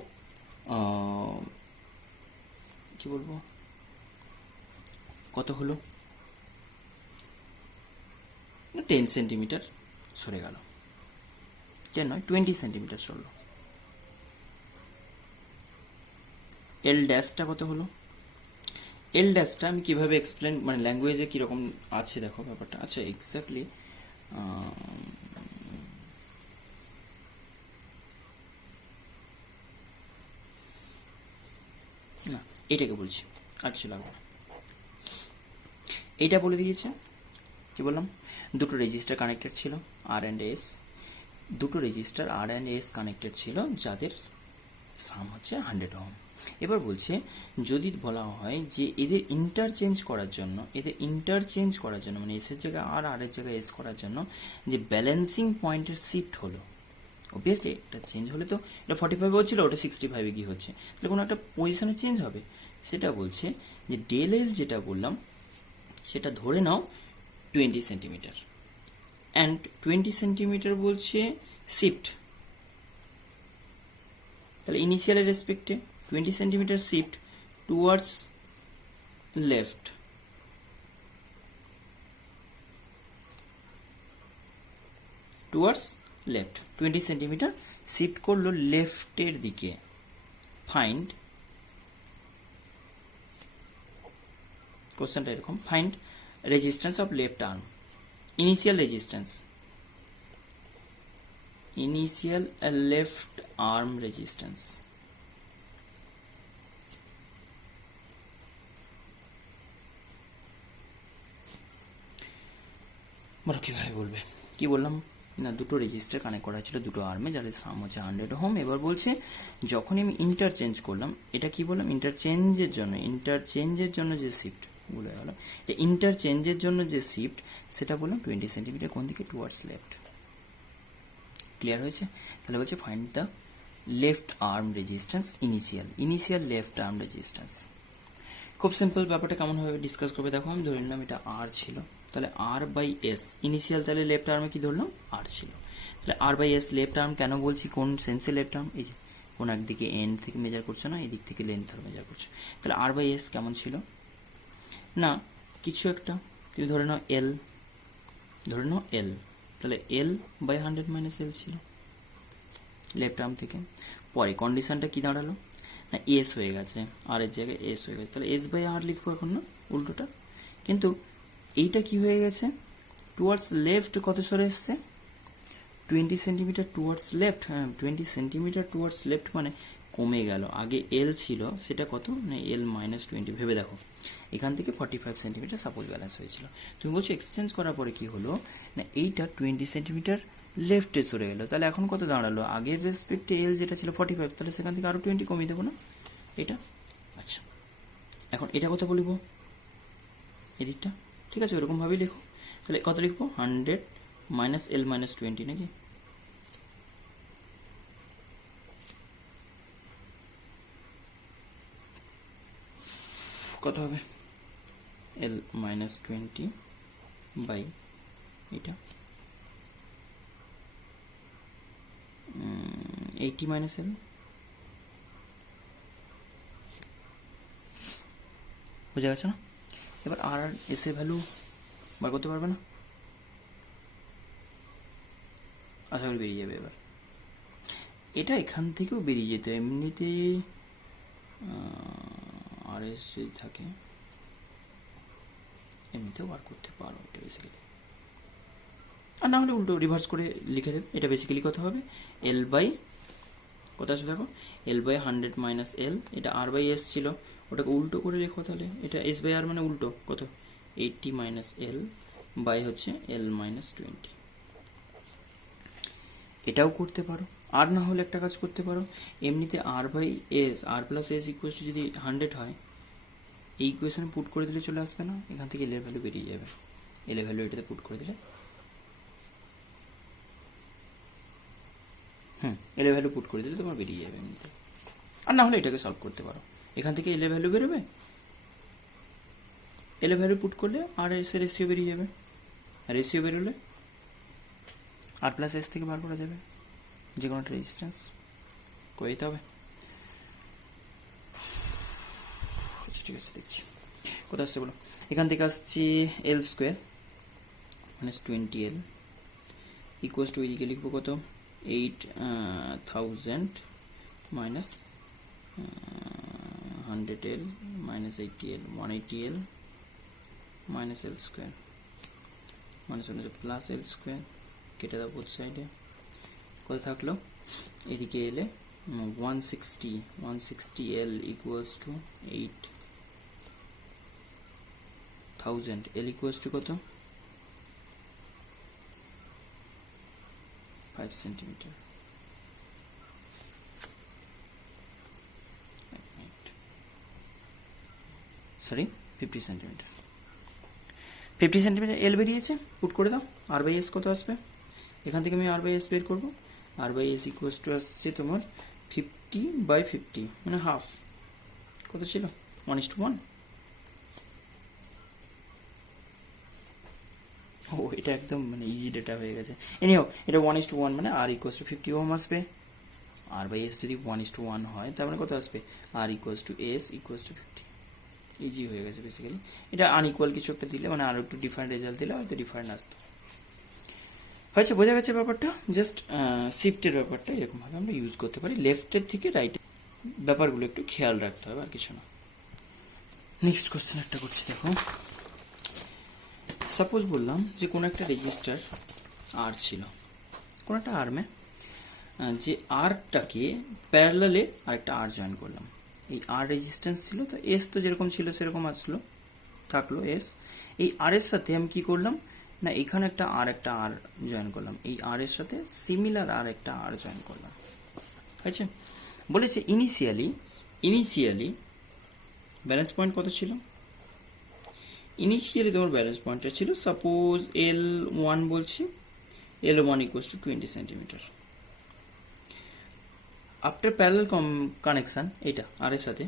কি বলবো, কত হলো, 10 সেন্টিমিটার সরে গেল, 10 নয় 20 সেন্টিমিটার সরলো। এল ড্যাশটা কত হলো, এল ড্যাশটা আমি কিভাবে এক্সপ্লেন, মানে ল্যাঙ্গুয়েজে কীরকম আছে দেখো ব্যাপারটা। আচ্ছা এক্স্যাক্টলি না, এইটাকে বলছি, আর কিছু লাগবে না। এইটা বলে দিয়েছে, কি বললাম, দুটো রেজিস্টার কানেক্টেড ছিল আর অ্যান্ড এস, দুটো resistor R and S connected ছিল যাদের সাম হচ্ছে 100 ওহম। এবার বলছে যদি বলা হয় যে এদের ইন্টারচেঞ্জ করার জন্য মানে এসের জায়গায় আর এর জায়গায় এস করার জন্য যে ব্যালেন্সিং পয়েন্টের শিফট হলো, অবভিয়াসলি এটা চেঞ্জ হলে তো এটা 45 হচ্ছিল, ওটা 65 কি হচ্ছে, তাহলে কোনো একটা পজিশনে চেঞ্জ হবে। সেটা বলছে যে ডেল এল যেটা বললাম সেটা ধরে নাও 20 সেন্টিমিটার, অ্যান্ড 20 সেন্টিমিটার বলছে শিফট, তাহলে ইনিশিয়ালের রেসপেক্টে 20 centimetre shift towards left, towards left 20 centimetre shift করলো লেফটের দিকে। ফাইন্ড, কোশ্চেনটা এরকম, find resistance of left arm, initial resistance, initial left arm resistance. বলো কীভাবে বলবে, কি বললাম না, দুটো রেজিস্টার কানেক্ট করা ছিল দুটো আর্মে, যাদের সাম হচ্ছে 100 ওহম। এবার বলছে যখনই আমি ইন্টারচেঞ্জ করলাম, এটা কি বললাম, ইন্টারচেঞ্জের জন্য যে শিফট বলে গেল, ইন্টারচেঞ্জের জন্য যে শিফট সেটা বললাম 20 সেন্টিমিটার কোন দিকে, টুয়ার্ডস লেফট, ক্লিয়ার হয়েছে। তাহলে বলছে find the left arm resistance, initial left arm resistance. খুব সিম্পল, ব্যাপারটা কেমনভাবে ডিসকাস করবে দেখো, আমি ধরে নিলাম এটা আর ছিল, তাহলে আর বাই এস ইনিশিয়াল, তাহলে লেফট আর্মে কি ধরলাম আর ছিল, তাহলে আর বাই এস লেফট আর্ম কেন বলছি, কোন সেন্সে লেফট আর্ম, এই যে কোন একদিকে এন্ড থেকে মেজার করছো না, এদিক থেকে লেন্থ ধরে মেজার করছো, তাহলে আর বাই এস কেমন ছিল না, কিছু একটা তুমি ধরে নাও এল, তাহলে এল বাই 100 মাইনাস এল ছিল লেফট আর্ম থেকে। পরে কন্ডিশনটা কি দাঁড়ালো না, এস হয়ে গেছে, আর এর জায়গায় এস হয়ে গেছে, তাহলে এস বাই আর লিখবো এখন না, উল্টোটা। কিন্তু এইটা কি হয়ে গেছে, টুয়ার্ডস লেফট কত সরে এসছে, 20 সেন্টিমিটার টুয়ার্ডস লেফট, হ্যাঁ 20 সেন্টিমিটার টুয়ার্ডস লেফট মানে কমে গেল। আগে এল ছিল, সেটা কত না এল মাইনাস 20। ভেবে দেখো, এখান থেকে 45 সেন্টিমিটার সাপোজ ব্যালেন্স হয়েছিল, তুমি বলছো এক্সচেঞ্জ করার পরে কি হলো না এইটা 20 সেন্টিমিটার লেফটে সরে গেলো, তাহলে এখন কত দাঁড়ালো, আগের রেসপেক্টে এল যেটা ছিল 45, তাহলে সেখান থেকে আরও 20 কমিয়ে দেবো না এটা। আচ্ছা, এখন এটা কথা বলব এদিকটা, ঠিক আছে ওরকমভাবেই লিখো। তাহলে কত লিখবো, 100 মাইনাস এল মাইনাস 20 নাকি, কত হবে এল মাইনাস 20 বাই এটা 80 মাইনাস এল, বোঝা গেছে না? এবার আর এস এর ভ্যালু বার করতে পারবে না, আশা করি বেরিয়ে যাবে। এবার এটা এখান থেকেও বেরিয়ে যেত, এমনিতে আর এস যদি থাকে এমনিতেও বার করতে পারো এটা বেসিক্যালি, আর না হলে উল্টো রিভার্স করে লিখে দেবে। এটা বেসিক্যালি কত হবে, এল বাই কত আসবে দেখো, এল বাই 100 মাইনাস এল, এটা আর বাই এস ছিল, ওটাকে উল্টো করে লেখো, তাহলে এটা এস বাই আর মানে উল্টো কত 80 মাইনাস এল বাই হচ্ছে এল মাইনাস 20। এটাও করতে পারো, আর না হলে একটা কাজ করতে পারো, এমনিতে R by S, R plus S equals to যদি 100 হয়, এই ইকুয়েশনে পুট করে দিলে চলে আসবে না, এখান থেকে এলের ভ্যালু বেরিয়ে যাবে, এলের ভ্যালু এটাতে পুট করে দিলে, এলের ভ্যালু পুট করে দিলে তোমার বেরিয়ে যাবে এমনিতে। আর না হলে এটাকে সলভ করতে পারো, এখান থেকে এলের ভ্যালু বেরোবে, এলের ভ্যালু পুট করলে আর এস এর রেশিও বেরিয়ে যাবে, আর রেশিও বেরোলে আর প্লাস এস থেকে বার করা যাবে যে কোনো একটা রেজিস্ট্যান্স করে দিতে হবে। আচ্ছা ঠিক আছে, দেখছি কোথায় আসছে বলো, এখান থেকে আসছে L square minus 20 L equals to এদিকে লিখবো কত 8000 minus 100 L minus 80 L 180 L minus L square minus plus L square, কেটে দাও বোথ সাইডে, কত থাকলো এদিকে এলে 160 L equals to 8000, L equals to কত 5 centimetre, sorry 50 centimetre, 50 centimetre L বেরিয়েছে, পুট করে দাও, আর বাই এস কত আসবে, এখান থেকে আমি আর বাই এস বের করবো, আর বাই এস ইকুয়ালস টু আসছে তোমার 50/50 মানে হাফ, কত ছিল 1:1, ও এটা একদম মানে ইজি ডেটা হয়ে গেছে। এনিহাও এটা 1:1 মানে আর ইকুয়ালস টু 50 ওহম আসবে, আর বাই এস যদি 1:1 হয় তার মানে কত আসবে, R equals to S equals to 50, easy হয়ে গেছে বেসিক্যালি। এটা আনইকুয়াল কিছু একটা দিলে মানে আরও একটু ডিফারেন্ট রেজাল্ট দিলে হয়তো ডিফারেন্ট আসতো। হয়েছে, বোঝা গেছে ব্যাপারটা, জাস্ট শিফটের ব্যাপারটা এরকমভাবে আমরা ইউজ করতে পারি, লেফটের থেকে রাইটে ব্যাপারগুলো একটু খেয়াল রাখতে হবে আর কিছু না। নেক্সট কোশ্চেন একটা করছি দেখো, সাপোজ বললাম যে কোনো একটা রেজিস্টার আর ছিল, কোনো একটা আর্মে, যে আরটাকে প্যারালালে আরেকটা আর জয়েন করলাম, এই আর রেজিস্ট্যান্স ছিল, তো এস তো যেরকম ছিল সেরকম আসলো, থাকলো এস, এই আর এর সাথে আমি কি করলাম না এখানে একটা আর জয়েন করলাম, এই আর এর সাথে সিমিলার আর একটা আর জয়েন করলাম। আচ্ছা বলেছে ইনিশিয়ালি ব্যালেন্স পয়েন্ট কত ছিল, ইনিশিয়ালি তোমার ব্যালেন্স পয়েন্টটা ছিল সাপোজ L1 বলছি, L1 equals to 20 centimetre. After parallel connection, এটা আর এর সাথে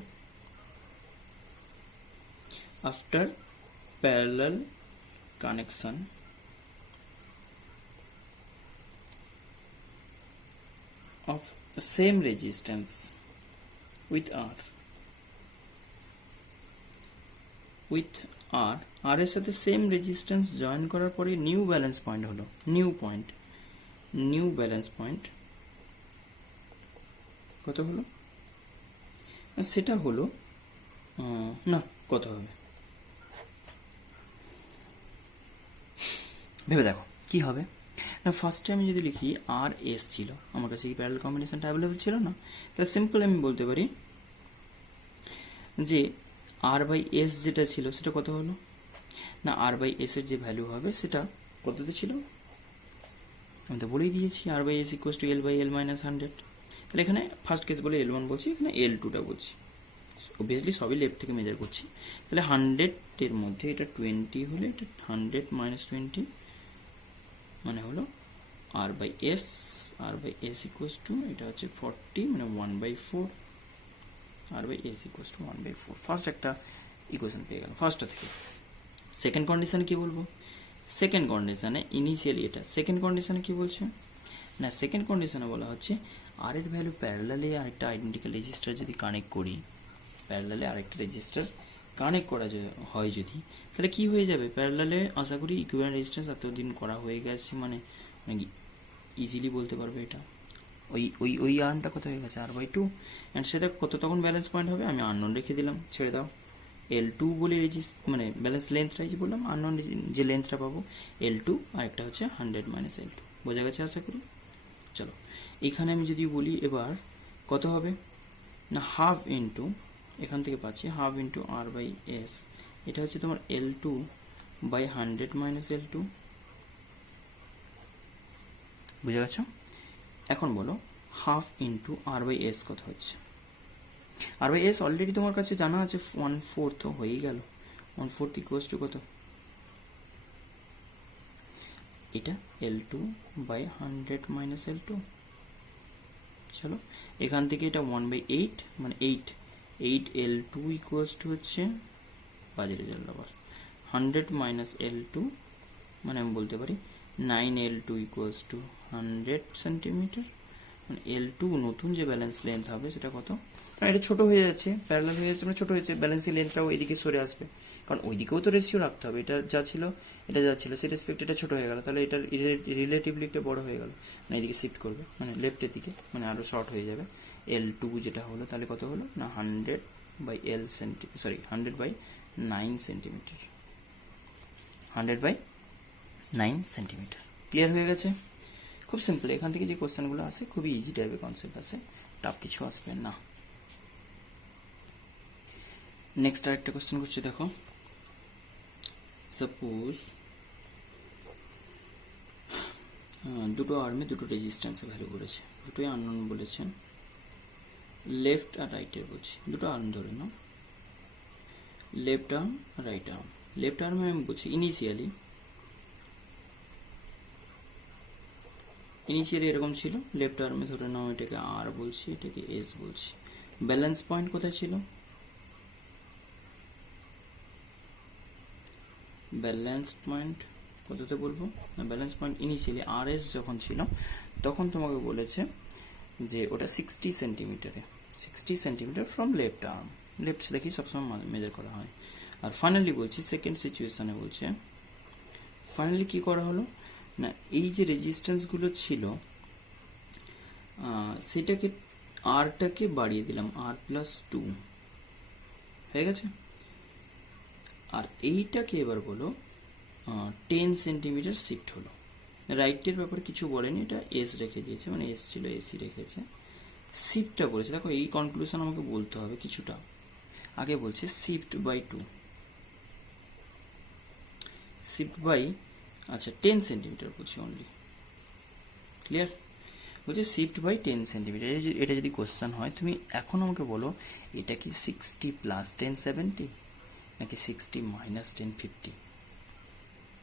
after parallel connection of same resistance with R এর সাথে সেম রেজিস্ট্যান্স জয়েন করার পরে নিউ ব্যালেন্স পয়েন্ট হলো, নিউ ব্যালেন্স পয়েন্ট কত হলো, সেটা হলো না কত হবে ভেবে দেখো কি হবে, না ফার্স্টে আমি যদি লিখি আর এস ছিল, আমার কাছে এই প্যারালাল কম্বিনেশনটা অ্যাভেলেবল ছিল না, তাহলে সিম্পল আমি বলতে পারি যে আর বাই এস যেটা ছিল সেটা কত হলো না, আর বাই এস এর যে ভ্যালু হবে সেটা কততে ছিল, আমি তো বলেই দিয়েছি R by S equals to L by L minus 100। তাহলে এখানে ফার্স্ট কেস বলে L1 বলছি, এখানে L2টা বলছি, অবভিয়াসলি সবই লেফট থেকে মেজার করছি। তাহলে 100-এর মধ্যে এটা 20 হলে এটা 100 মাইনাস 20 মানে হলো R by S equals to এটা হচ্ছে 40 মানে 1/4, R by S equals to 1/4। First একটা ইকুয়েশন পেয়ে গেল ফার্স্টটা থেকে। সেকেন্ড কন্ডিশনে কি বলবো, সেকেন্ড কন্ডিশনে ইনিশিয়ালি এটা, সেকেন্ড কন্ডিশনে কি বলছে না, সেকেন্ড কন্ডিশনে বলা হচ্ছে আর এর ভ্যালু প্যারালালে আরেকটা আইডেন্টিক্যাল রেজিস্টার যদি কানেক্ট করি, প্যারালালে আরেকটা রেজিস্টার কানেক্ট করা হয় যদি, তাহলে কি হয়ে যাবে, প্যারালালে আশা করি ইকুইভ্যালেন্ট রেজিস্ট্যান্স এতদিন করা হয়ে গেছে, মানে ইজিলি বলতে পারবে এটা ওই আর্নটা কত হয়ে গেছে r/2, অ্যান্ড সেটা কত তখন ব্যালেন্স পয়েন্ট হবে, আমি আননোন রেখে দিলাম, ছেড়ে দাও। L2 বলে মানে ব্যালেন্স লেন্থটাই যে বললাম, আননোন যে লেন্থটা পাবো L2, আর একটা হচ্ছে 100 মাইনাস L2, বোঝা গেছে আশা করি। চলো এখানে আমি যদি বলি এবার কত হবে না, হাফ ইন্টু, এখান থেকে পাচ্ছি half into R by S, এটা হচ্ছে তোমার L2 বাই 100 মাইনাস L2, বুঝে গেছো। এখন বলো half into R by S কত হচ্ছে, আর বাই এস অলরেডি তোমার কাছে জানা আছে 1/4 তো হয়েই গেল, 1/4 ইকুয়ালস টু কত, এটা L2 বাই 100 মাইনাস L2। চলো এখান থেকে এটা 1/8 মানে 8 L2 ইকুয়ালস টু হচ্ছে বাজে রেজাল্ট আবার 100 মাইনাস L2, মানে আমি বলতে পারি 9 L2 ইকুয়ালস টু 100 সেন্টিমিটার, মানে L2 নতুন যে ব্যালেন্স লেন্থ হবে সেটা কত, কারণ এটা ছোটো হয়ে যাচ্ছে, প্যারালাল হয়ে যাচ্ছে মানে ছোটো হয়েছে, ব্যালেন্সিং লেন্থটাও এদিকে সরে আসবে, কারণ ওইদিকেও তো রেশিও রাখতে হবে, এটা যা ছিল সেই রেসপেক্ট এটা ছোটো হয়ে গেল, তাহলে এটা রিলেটিভলি একটা বড়ো হয়ে গেল, মানে এদিকে শিফট করবে, মানে লেফটের দিকে, মানে আরও শর্ট হয়ে যাবে। L2 যেটা হলো তাহলে কত হলো না 100 বাই 9 সেন্টিমিটার, 100 বাই 9 সেন্টিমিটার। ক্লিয়ার হয়ে গেছে, খুব সিম্পল। এখান থেকে যে কোশ্চেনগুলো আসে খুবই ইজি টাইপের কনসেপ্ট আসে, টাফ কিছু আসবে না। নেক্সট আরেকটা কোশ্চেন করছি, দেখো সাপোজ দুটো আর্মে দুটো রেজিস্ট্যান্সে ভ্যালু বলেছে, দুটোই আননোন বলেছে, লেফট আর রাইটের বলছি, দুটো আর্ম ধরে নাও, left arm right arm. Left আর্মে আমি বলছি ইনিশিয়ালি এরকম ছিল, লেফট আর্মে ধরে নাও এটাকে আর বলছি, এটাকে এস বলছি। ব্যালেন্স পয়েন্ট কোথায় ছিল, ব্যালেন্স পয়েন্ট কততে বলবো না, ব্যালেন্স পয়েন্ট ইনিশিয়ালি আর এস যখন ছিল তখন তোমাকে বলেছে যে ওটা 60 সেন্টিমিটারে, 60 centimetre from left arm, left দেখি সবসময় মেজার করা হয়। আর ফাইনালি বলছি সেকেন্ড সিচুয়েশানে বলছে, ফাইনালি কী করা হলো না, এই যে রেজিস্ট্যান্সগুলো ছিল সেটাকে আরটাকে বাড়িয়ে দিলাম, R+2 হয়ে গেছে, আর এইটাকে এবার বলো 10 সেন্টিমিটার শিফট হলো। রাইটের ব্যাপারে কিছু বলেনি, এটা এস রেখে দিয়েছে, মানে এস ছিল এসি রেখেছে, শিফটটা বলেছে। দেখো এই কনক্লুশন আমাকে বলতে হবে কিছুটা, আগে বলছে শিফট বাই 2, শিফট বাই আচ্ছা 10 সেন্টিমিটার বলছি অনলি, ক্লিয়ার, বলছে শিফট বাই 10 সেন্টিমিটার। এটা যদি কোশ্চেন হয় তুমি এখন আমাকে বলো এটা কি 60 প্লাস 1070 নাকি 60 মাইনাস 1050,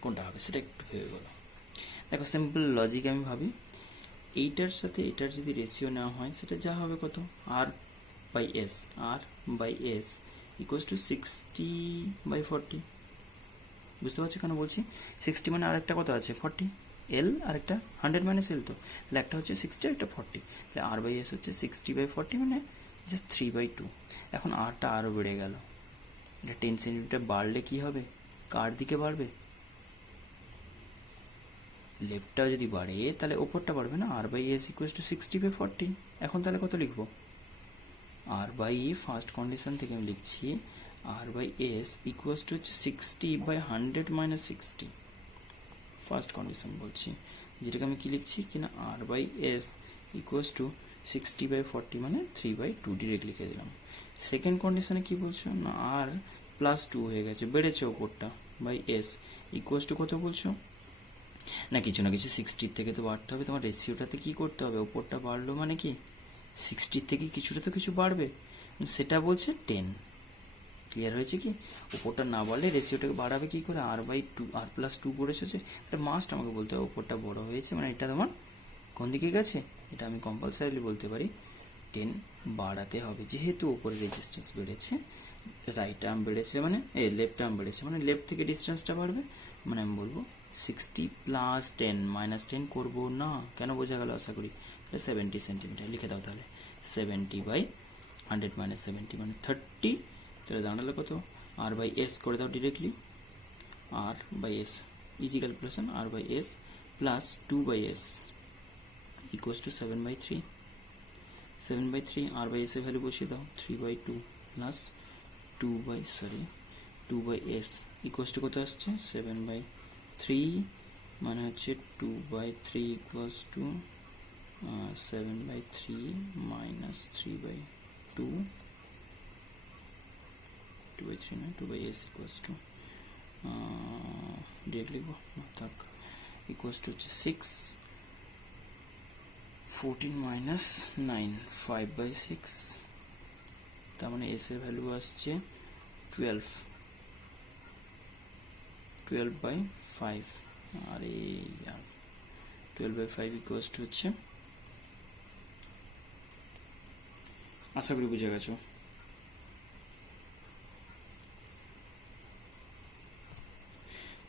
কোনটা হবে সেটা একটু ভেবে বলো। দেখো সিম্পল লজিক আমি ভাবি, এইটার সাথে এটার যদি রেশিও নেওয়া হয় সেটা যা হবে কত, আর বাই এস ইকুয়ালস টু 60/40, বুঝতে পারছো কেন বলছি 60, মানে আরেকটা কত আছে 40, এল আর একটা 100 মাইনাস এল, তো তাহলে একটা হচ্ছে 60 একটা 40, তাহলে আর বাই এস হচ্ছে 60/40 মানে জাস্ট 3/2। এখন আরটা আরও বেড়ে গেল, এটা 10 সেন্টিমিটার বাড়লে কি হবে, কার দিকে বাড়বে, লেফটটা যদি বাড়ে তাহলে ওপরটা বাড়বে না, R by S equals two 60/40। এখন তাহলে কত লিখবো, আর বাই ফার্স্ট কন্ডিশন থেকে আমি লিখছি আর বাই এস ইকুয়ালস টু হচ্ছে 60/100 মাইনাস 60, ফার্স্ট কন্ডিশন বলছি, যেটাকে আমি কি লিখছি কিনা r/s ইকুয়ালস টু 60/40 মানে 3/2 ডিরেক্ট লিখে দিলাম। সেকেন্ড কন্ডিশনে কি বলছো না r +2 হয়ে গেছে, বেড়েছে ওপরটা, বাই s ইকুয়ালস টু কত বলছো না কিছু না কিছু 60 থেকে তো বাড়তে হবে, তোমার রেশিওটাতে কি করতে হবে, ওপরটা বাড়লো মানে কি 60 থেকে কিছুটা তো কিছু বাড়বে, সেটা বলছে 10। ক্লিয়ার হয়েছে কি? ওপরটা না বাড়লে রেশিওটাকে বাড়াবে কি করে, r/2 r+2 করেছে, তার মাস্ট আমাকে বলতে হবে ওপরটা বড় হয়েছে মানে এটা তোমার কোন দিকে গেছে, এটা আমি কম্পালসারিলি বলতে পারি 10 বাড়াতে হবে, যেহেতু ওপরে রেজিস্ট্যান্স বেড়েছে, রাইট আর্ম বেড়েছে মানে লেফট আর্ম বেড়েছে মানে লেফট থেকে ডিস্টেন্সটা বাড়বে, মানে আমি বলবো 60 + 10 -10 করবো না, কেন বোঝা গেল আশা করি, 70 সেন্টিমিটার লিখে দাও তাহলে, 70/100 - 70 মানে 30, তাহলে দাঁড়ালো কত, r/s করে দাও directly, r/s easy calculation, r/s plus 2/s equals to 7/3, 7/3 r/s এর ভ্যালু বসিয়ে দাও, 3/2 প্লাস 2/s ইকুয়ালস টু কত আসছে 7/3 মানে হচ্ছে 2/3 ইকুয়ালস টু 7/3 মাইনাস 3/2, 2/3 না 2/s ইকুয়ালস টু ডিরেক্ট লিখবো থাক, ইকুয়ালস টু হচ্ছে 6, 14 মাইনাস 9 5/6, তার মানে s এর ভ্যালু আসছে 12/5, আরে 12/5 ইকুয়ালস টু হচ্ছে, আশা করি বুঝে গেছো।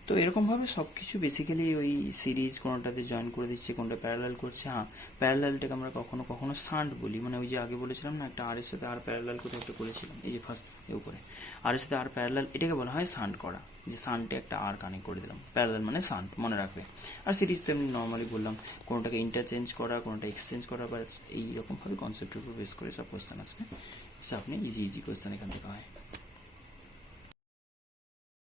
তো এরকমভাবে সব কিছু বেসিক্যালি ওই সিরিজ কোনোটাতে জয়েন করে দিচ্ছে, কোনটা প্যারালাল করছে। হ্যাঁ, প্যারালালটাকে আমরা কখনো কখনো শান্ট বলি, মানে ওই যে আগে বলেছিলাম না একটা আর এর সাথে আর প্যারালাল কোথাও একটা করেছিলাম, এই যে ফার্স্ট এর উপরে আর এর সাথে আর প্যারালাল, এটাকে বলা হয় শান্ট করা, যে শান্টে একটা আর কানেক্ট করে দিলাম, প্যারালাল মানে শান্ট, মনে রাখবে। আর সিরিজ তো এমনি নর্মালি বললাম, কোনোটাকে ইন্টারচেঞ্জ করা, কোনোটা এক্সচেঞ্জ করা, বা এইরকমভাবে কনসেপ্টের উপর বেস করে সব কোয়েশ্চেন আসবে, আপনি ইজি কোয়েশ্চেন এখান থেকে হয়।